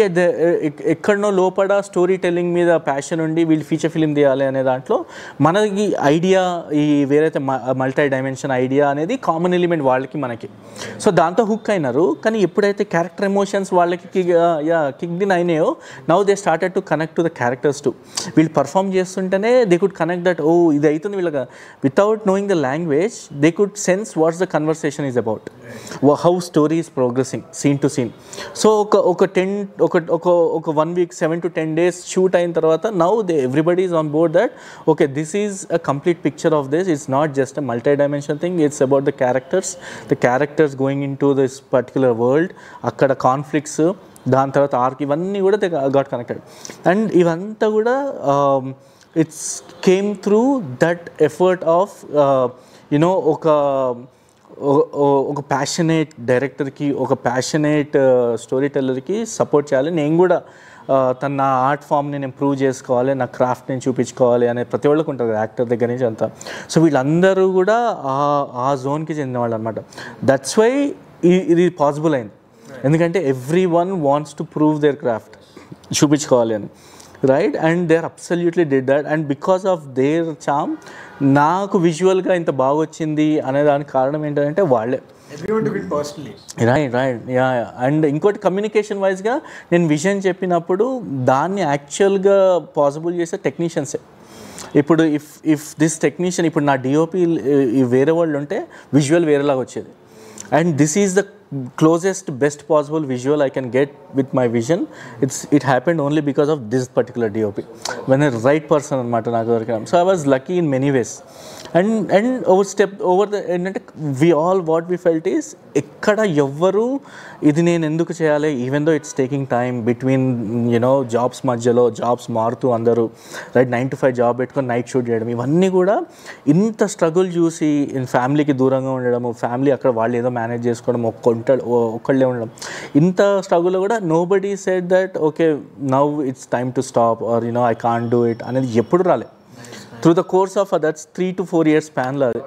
ఎక్కడనో లోపల స్టోరీ టెల్లింగ్ మీద ప్యాషన్ ఉండి వీళ్ళు ఫీచర్ ఫిలిం తీయాలి అనే దాంట్లో మనకి ఐడియా, ఈ వేరైతే మల్టీ డైమెన్షన్ ఐడియా అనేది కామన్ ఎలిమెంట్ వాళ్ళకి మనకి. సో దాంతో హుక్ అయినారు. కానీ ఎప్పుడైతే క్యారెక్టర్ ఎమోషన్స్ వాళ్ళకి కిక్ దిన్ అయినాయో, now they started to connect to the characters too. వీళ్ళు పర్ఫామ్ చేస్తుంటేనే దే కుడ్ కనెక్ట్ దట్, ఓ ఇది అవుతుంది వీళ్ళకి. Without knowing the language they could sense what's the conversation is about, how story is progressing scene to scene. So ఒక 1 week 7 to 10 days షూట్ అయిన తర్వాత now everybody is on board that okay this is a complete picture of this. It's not just a multi dimension thing, it's about the characters going in to this particular world. అక్కడ కాన్ఫ్లిక్ట్స్, దాని తర్వాత ఆర్క్, ఇవన్నీ కూడా దే గాట్ కనెక్టెడ్. అండ్ ఇవంతా కూడా it's came through that effort of you know ఒక ప్యాషనేట్ డైరెక్టర్కి, ఒక ప్యాషనేట్ స్టోరీ టెల్లర్కి సపోర్ట్ చేయాలి. నేను కూడా నా ఆర్ట్ ఫామ్ని నేను ప్రూవ్ చేసుకోవాలి, నా క్రాఫ్ట్ నేను చూపించుకోవాలి అనే ప్రతి ఒళ్ళకి ఉంటుంది యాక్టర్ దగ్గర నుంచి అంతా. సో వీళ్ళందరూ కూడా ఆ జోన్కి చెందిన వాళ్ళు అనమాట. దట్స్ వై ఇది పాసిబుల్ అయింది. ఎందుకంటే everyone wants to prove their craft, చూపించుకోవాలి అని, right? And they are absolutely did that. And because of their charm నాకు విజువల్గా ఇంత బాగా వచ్చింది అనే దానికి కారణం ఏంటంటే వాళ్ళే. రైట్. యా. అండ్ ఇంకోటి కమ్యూనికేషన్ వైజ్గా నేను విజన్ చెప్పినప్పుడు దాన్ని యాక్చువల్గా పాసిబుల్ చేసే టెక్నీషియన్సే. ఇప్పుడు ఇఫ్ దిస్ టెక్నీషియన్, ఇప్పుడు నా డిఓపి వేరే వాళ్ళు ఉంటే విజువల్ వేరేలాగా వచ్చేది. And this is the closest best possible visual I can get with my vision. It happened only because of this particular DOP, when a right person anamata naaku dorikam. So I was lucky in many ways. And over the endante we all what we felt is ekkada evvaru idi nenu enduku cheyale, even though it's taking time between jobs madhyalo jobs marutu andaru right 9 to 5 job పెట్టుకొని నైట్ షూట్ చేయడం, ఇవన్నీ కూడా ఇంత స్ట్రగుల్ చూసి ఫ్యామిలీకి దూరంగా ఉండడము, ఫ్యామిలీ అక్కడ వాళ్ళు ఏదో మేనేజ్ చేసుకోవడం, ఒక్కళ్ళే ఉండడం, ఇంత స్ట్రగుల్లో కూడా nobody said that okay now it's time to stop or I can't do it అనేది ఎప్పుడు రాలే. Through the course of that's 3 to 4 years స్పాన్లో అది.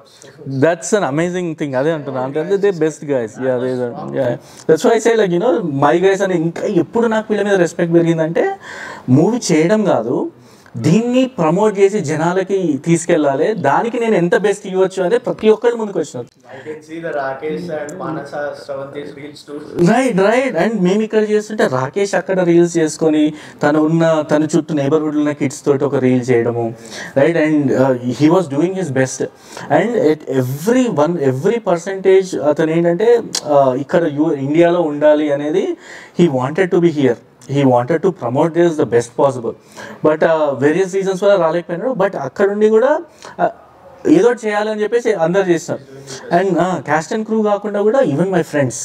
That's an amazing thing. అదే అంటున్నా, అంటే they best guys. That's why I say like my guys అని. ఇంకా ఎప్పుడు నాకు వీళ్ళ మీద రెస్పెక్ట్ పెరిగిందంటే మూవీ చేయడం కాదు, దీన్ని ప్రమోట్ చేసి జనాలకి తీసుకెళ్ళాలి, దానికి నేను ఎంత బెస్ట్ ఇవ్వచ్చు అదే ప్రతి ఒక్కరి ముందుకు వచ్చినారు. రైట్. అండ్ మేము ఇక్కడ చేస్తుంటే రాకేష్ అక్కడ రీల్స్ చేసుకొని తన చుట్టూ నైబర్హుడ్ ఉన్న కిడ్స్ తోటి ఒక రీల్ చేయడము, right? And he was doing his best. And every percentage అతను ఏంటంటే ఇక్కడ ఇండియాలో ఉండాలి అనేది, he wanted to be here. He wanted to promote this the best possible, but various reasons వల్ల రాలేకపోయినాడు. బట్ అక్కడ ఉండి కూడా ఏదో చేయాలని చెప్పేసి అందరు చేస్తారు. అండ్ క్యాస్ట్ అండ్ క్రూ కాకుండా కూడా ఈవెన్ మై ఫ్రెండ్స్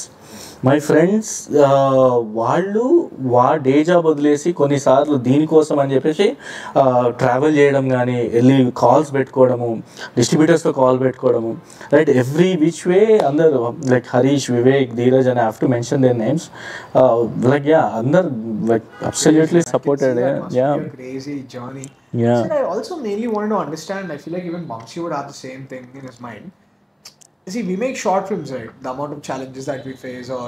వాళ్ళు డే జాబ్ వదిలేసి కొన్నిసార్లు దీనికోసం అని చెప్పేసి ట్రావెల్ చేయడం, కానీ వెళ్ళి కాల్స్ పెట్టుకోవడము, డిస్ట్రిబ్యూటర్స్తో కాల్ పెట్టుకోవడము, రైట్? ఎవ్రీ విచ్ వే అందరు like Harish, Vivek, Dheeraj, and I have to mention their names, like అందరు like absolutely supported. Crazy journey. Yeah. So I also mainly wanted to understand, I feel like even Vamshi would have the same thing in his mind. See, we make short films, right? The amount of challenges that we face, or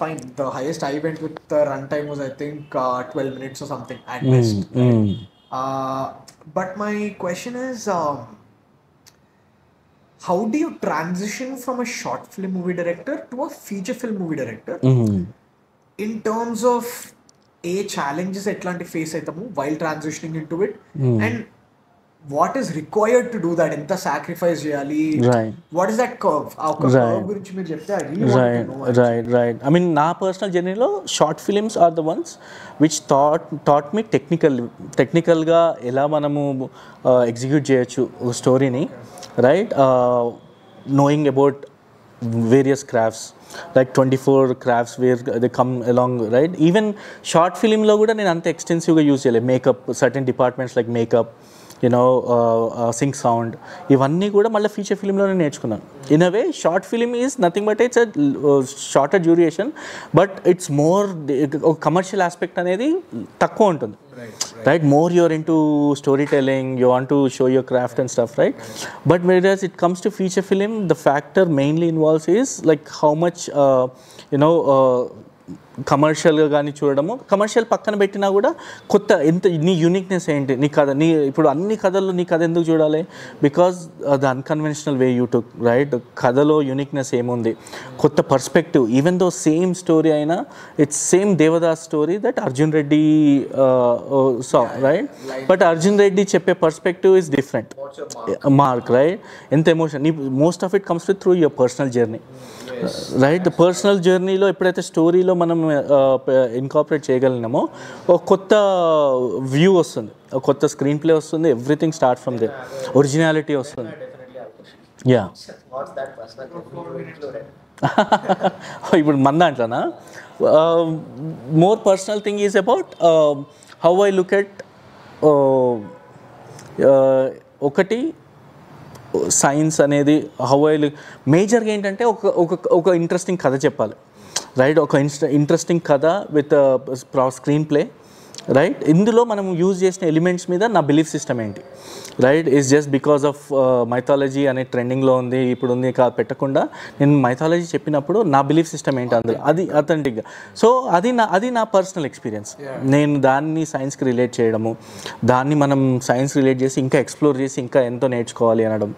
fine, the highest I went with the runtime was I think 12 minutes or something at best. But my question is, how do you transition from a short film movie director to a feature film movie director? In terms of challenges etlanti face aitamu while transitioning into it, and what is required to do that, enta sacrifice cheyali, right? What is that curve? Curve gurinchi meer chepte I really want to know. Right. I mean, na personal journey lo short films are the ones which taught me technical ga ela manamu execute cheyochu story ni, right? Knowing about various crafts, like 24 crafts where they come along, right? Even short film lo kuda nenu anta extensive ga use cheyale, makeup, certain departments like makeup, sync sound, ఇవన్నీ కూడా మళ్ళీ ఫీచర్ ఫిల్మ్లోనే నేర్చుకున్నాను. In a way short film is nothing but it's shorter duration, but it's more commercial aspect అనేది తక్కువ ఉంటుంది, right? More you're in to story telling, you want to show your craft and stuff, right? But whereas it comes to feature film, the factor mainly involves is like how much కమర్షియల్గా కానీ చూడడము. కమర్షియల్ పక్కన పెట్టినా కూడా కొత్త నీ యూనిక్నెస్ ఏంటి, నీ కథ, ఇప్పుడు అన్ని కథల్లో నీ కథ ఎందుకు చూడాలి? Because the unconventional way you took, right? కథలో యూనిక్నెస్ ఏముంది, కొత్త perspective. Even though same story అయినా it's same Devdas story that Arjun Reddy saw, right? But Arjun Reddy చెప్పే perspective is different, mark, right? ఎంత emotion, most of it comes to through your personal journey, right? The personal జర్నీలో ఎప్పుడైతే స్టోరీలో మనం ఇన్కార్పొరేట్ చేయగలిగినామో ఒక కొత్త వ్యూ వస్తుంది, ఒక కొత్త స్క్రీన్ ప్లే వస్తుంది, everything start from there, originality వస్తుంది. Yeah what's that personal included? ఇప్పుడు మన దాంట్లోనా more personal thing is about how I look at ఒకటి సైన్స్ అనేది హౌ ఐ మేజర్గా ఏంటంటే ఒక ఇంట్రెస్టింగ్ కథ చెప్పాలి, రైట్? ఒక ఇంట్రెస్టింగ్ కథ విత్ స్క్రీన్ ప్లే, రైట్? ఇందులో మనం యూజ్ చేసిన ఎలిమెంట్స్ మీద నా బిలీఫ్ సిస్టమ్ ఏంటి, right? Is just because of mythology అనే ట్రెండింగ్లో ఉంది ఇప్పుడు ఉంది పెట్టకుండా నేను మైథాలజీ చెప్పినప్పుడు నా బిలీఫ్ సిస్టమ్ ఏంటి అందులో, అది అథెంటిక్గా. సో అది నా పర్సనల్ ఎక్స్పీరియన్స్. నేను దాన్ని సైన్స్కి రిలేట్ చేయడము, దాన్ని మనం సైన్స్ రిలేట్ చేసి ఇంకా ఎక్స్ప్లోర్ చేసి ఇంకా ఎంతో నేర్చుకోవాలి అనడం,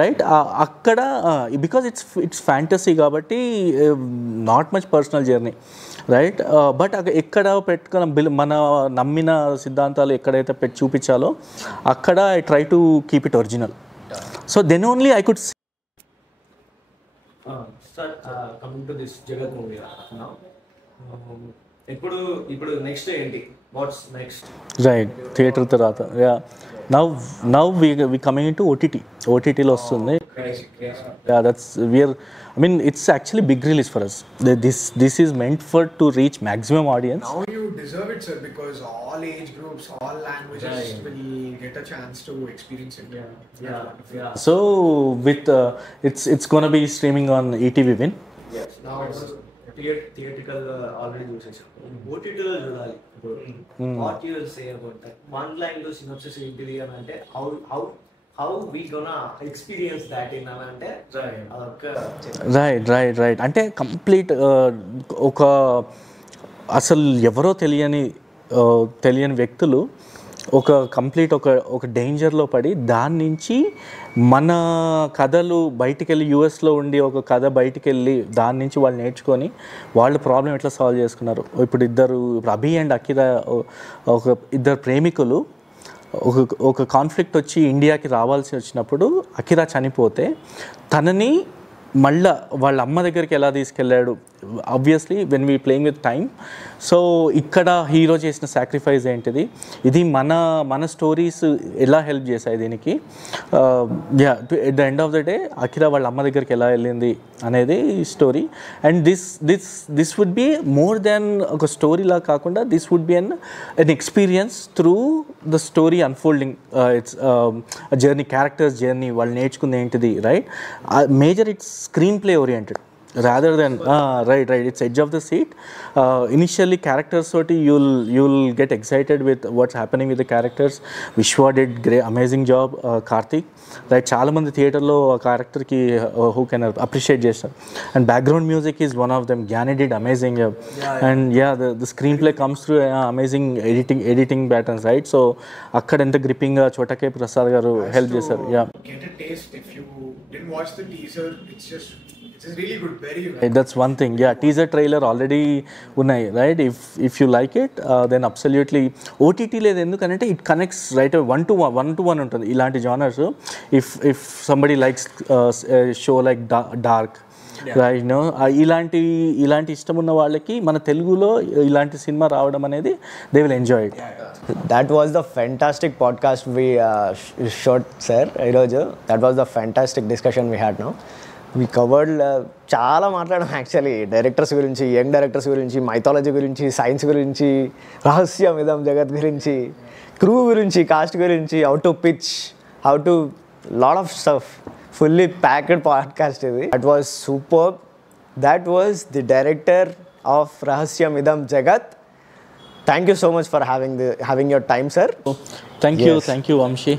రైట్? అక్కడ బికాజ్ ఇట్స్ ఫ్యాంటసీ కాబట్టి not much personal journey, right? But ఎక్కడ పెట్టుకున్న మన నమ్మిన సిద్ధాంతాలు ఎక్కడైతే చూపించాలో అక్కడ I try to keep it original. So then only I could coming to this Jagat movie ఇప్పుడు నెక్స్ట్ ఏంటి? What's next? రైట్, థియేటర్ తర్వాత now we coming in to ఓటీటీలో వస్తుంది. I mean, it's actually big release for us. This is meant to reach maximum audience. Now you deserve it, sir, because all age groups, all languages will get a chance to experience it. Yeah. So with it's gonna be streaming on ETV Win. Yes. Now theatrical already చూసేసాం, ఓటీటీలో చూడాలి. What you will say about that? One line లో సినాప్సిస్ ఏంటిది అని అంటే how we gonna experience that in an అంటే రైట్ అంటే కంప్లీట్ ఒక అసలు ఎవరో తెలియని వ్యక్తులు కంప్లీట్ ఒక డేంజర్లో పడి దాని నుంచి మన కథలు బయటికి వెళ్ళి యూఎస్లో ఉండి ఒక కథ బయటికి వెళ్ళి దాని నుంచి వాళ్ళు నేర్చుకొని వాళ్ళ ప్రాబ్లం ఎట్లా సాల్వ్ చేసుకున్నారు. ఇప్పుడు అభి అండ్ అకిరా ఇద్దరు ప్రేమికులు ఒక కాన్ఫ్లిక్ట్ వచ్చి ఇండియాకి రావాల్సి వచ్చినప్పుడు అకిరా చనిపోతే తనని మళ్ళా వాళ్ళ అమ్మ దగ్గరికి ఎలా తీసుకెళ్ళాడు. Obviously when we playing with time, so ఇక్కడ హీరో చేసిన సాక్రిఫైస్ ఏంటిది, ఇది మన స్టోరీస్ ఎలా హెల్ప్ చేశాయి దీనికి. At the end of the day Akira వాళ్ళ అమ్మ దగ్గరికి ఎలా వెళ్ళింది అనేది story. And this would be more than ఒక స్టోరీలా కాకుండా this would be an experience through the story unfolding. It's journey, characters journey, వాళ్ళు నేర్చుకుంది ఏంటిది, right? Major it's screenplay oriented rather than right it's edge of the seat. Initially characters toti you'll get excited with what's happening with the characters. Vishwa did great amazing job. Karthik, right, chaala mandi theater lo a character ki who can appreciate చేస్తారు. And background music is one of them. Gyani did amazing job. And the screenplay comes through amazing editing patterns, right? So akkada enta gripping ga Chotake Prasad garu help చేశారు. Get a taste. If you didn't watch the teaser, it's really good, very good. Right, that's one thing. Teaser trailer already unnai, right? If you like it, then absolutely OTT లేదు. ఎందుకంటే it connects right one to one ఉంటుంది ఇలాంటి genres. If somebody likes a show like Dark, right, no, ఇలాంటి ఇష్టం ఉన్న వాళ్ళకి మన తెలుగులో ఇలాంటి సినిమా రావడం అనేది they will enjoy it. That was the fantastic podcast we shot, sir. That was the fantastic discussion we had now. We covered చాలా మాట్లాడాం యాక్చువల్లీ, డైరెక్టర్స్ గురించి, యంగ్ డైరెక్టర్స్ గురించి, మైథాలజీ గురించి, సైన్స్ గురించి, రహస్యం ఇదం జగత్ గురించి, క్రూ గురించి, కాస్ట్ గురించి, how to pitch, how to lot of stuff. Fully packed podcast ఇది. That was super. That was the director of Rahasyam Idam జగత్. Thank you so much for having your time, sir. Thank you Vamshi.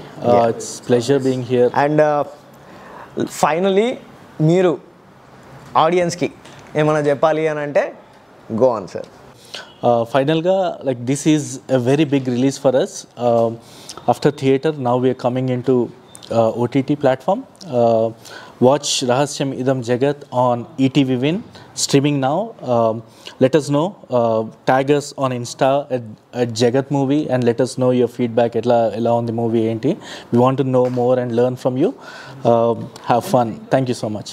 It's pleasure being here. And finally మీరు ఆడియన్స్కి ఏమైనా చెప్పాలి అని అంటే గో ఆన్ సార్. ఫైనల్గా like this is a very big release for us. After theatre now we are coming in to OTT platform. Watch Rahasyam Idam Jagat on ETV Win, streaming now. Let us know, tag us on Insta at Jagat Movie and let us know your feedback ela on the movie enti. We want to know more and learn from you. Have fun. Thank you so much.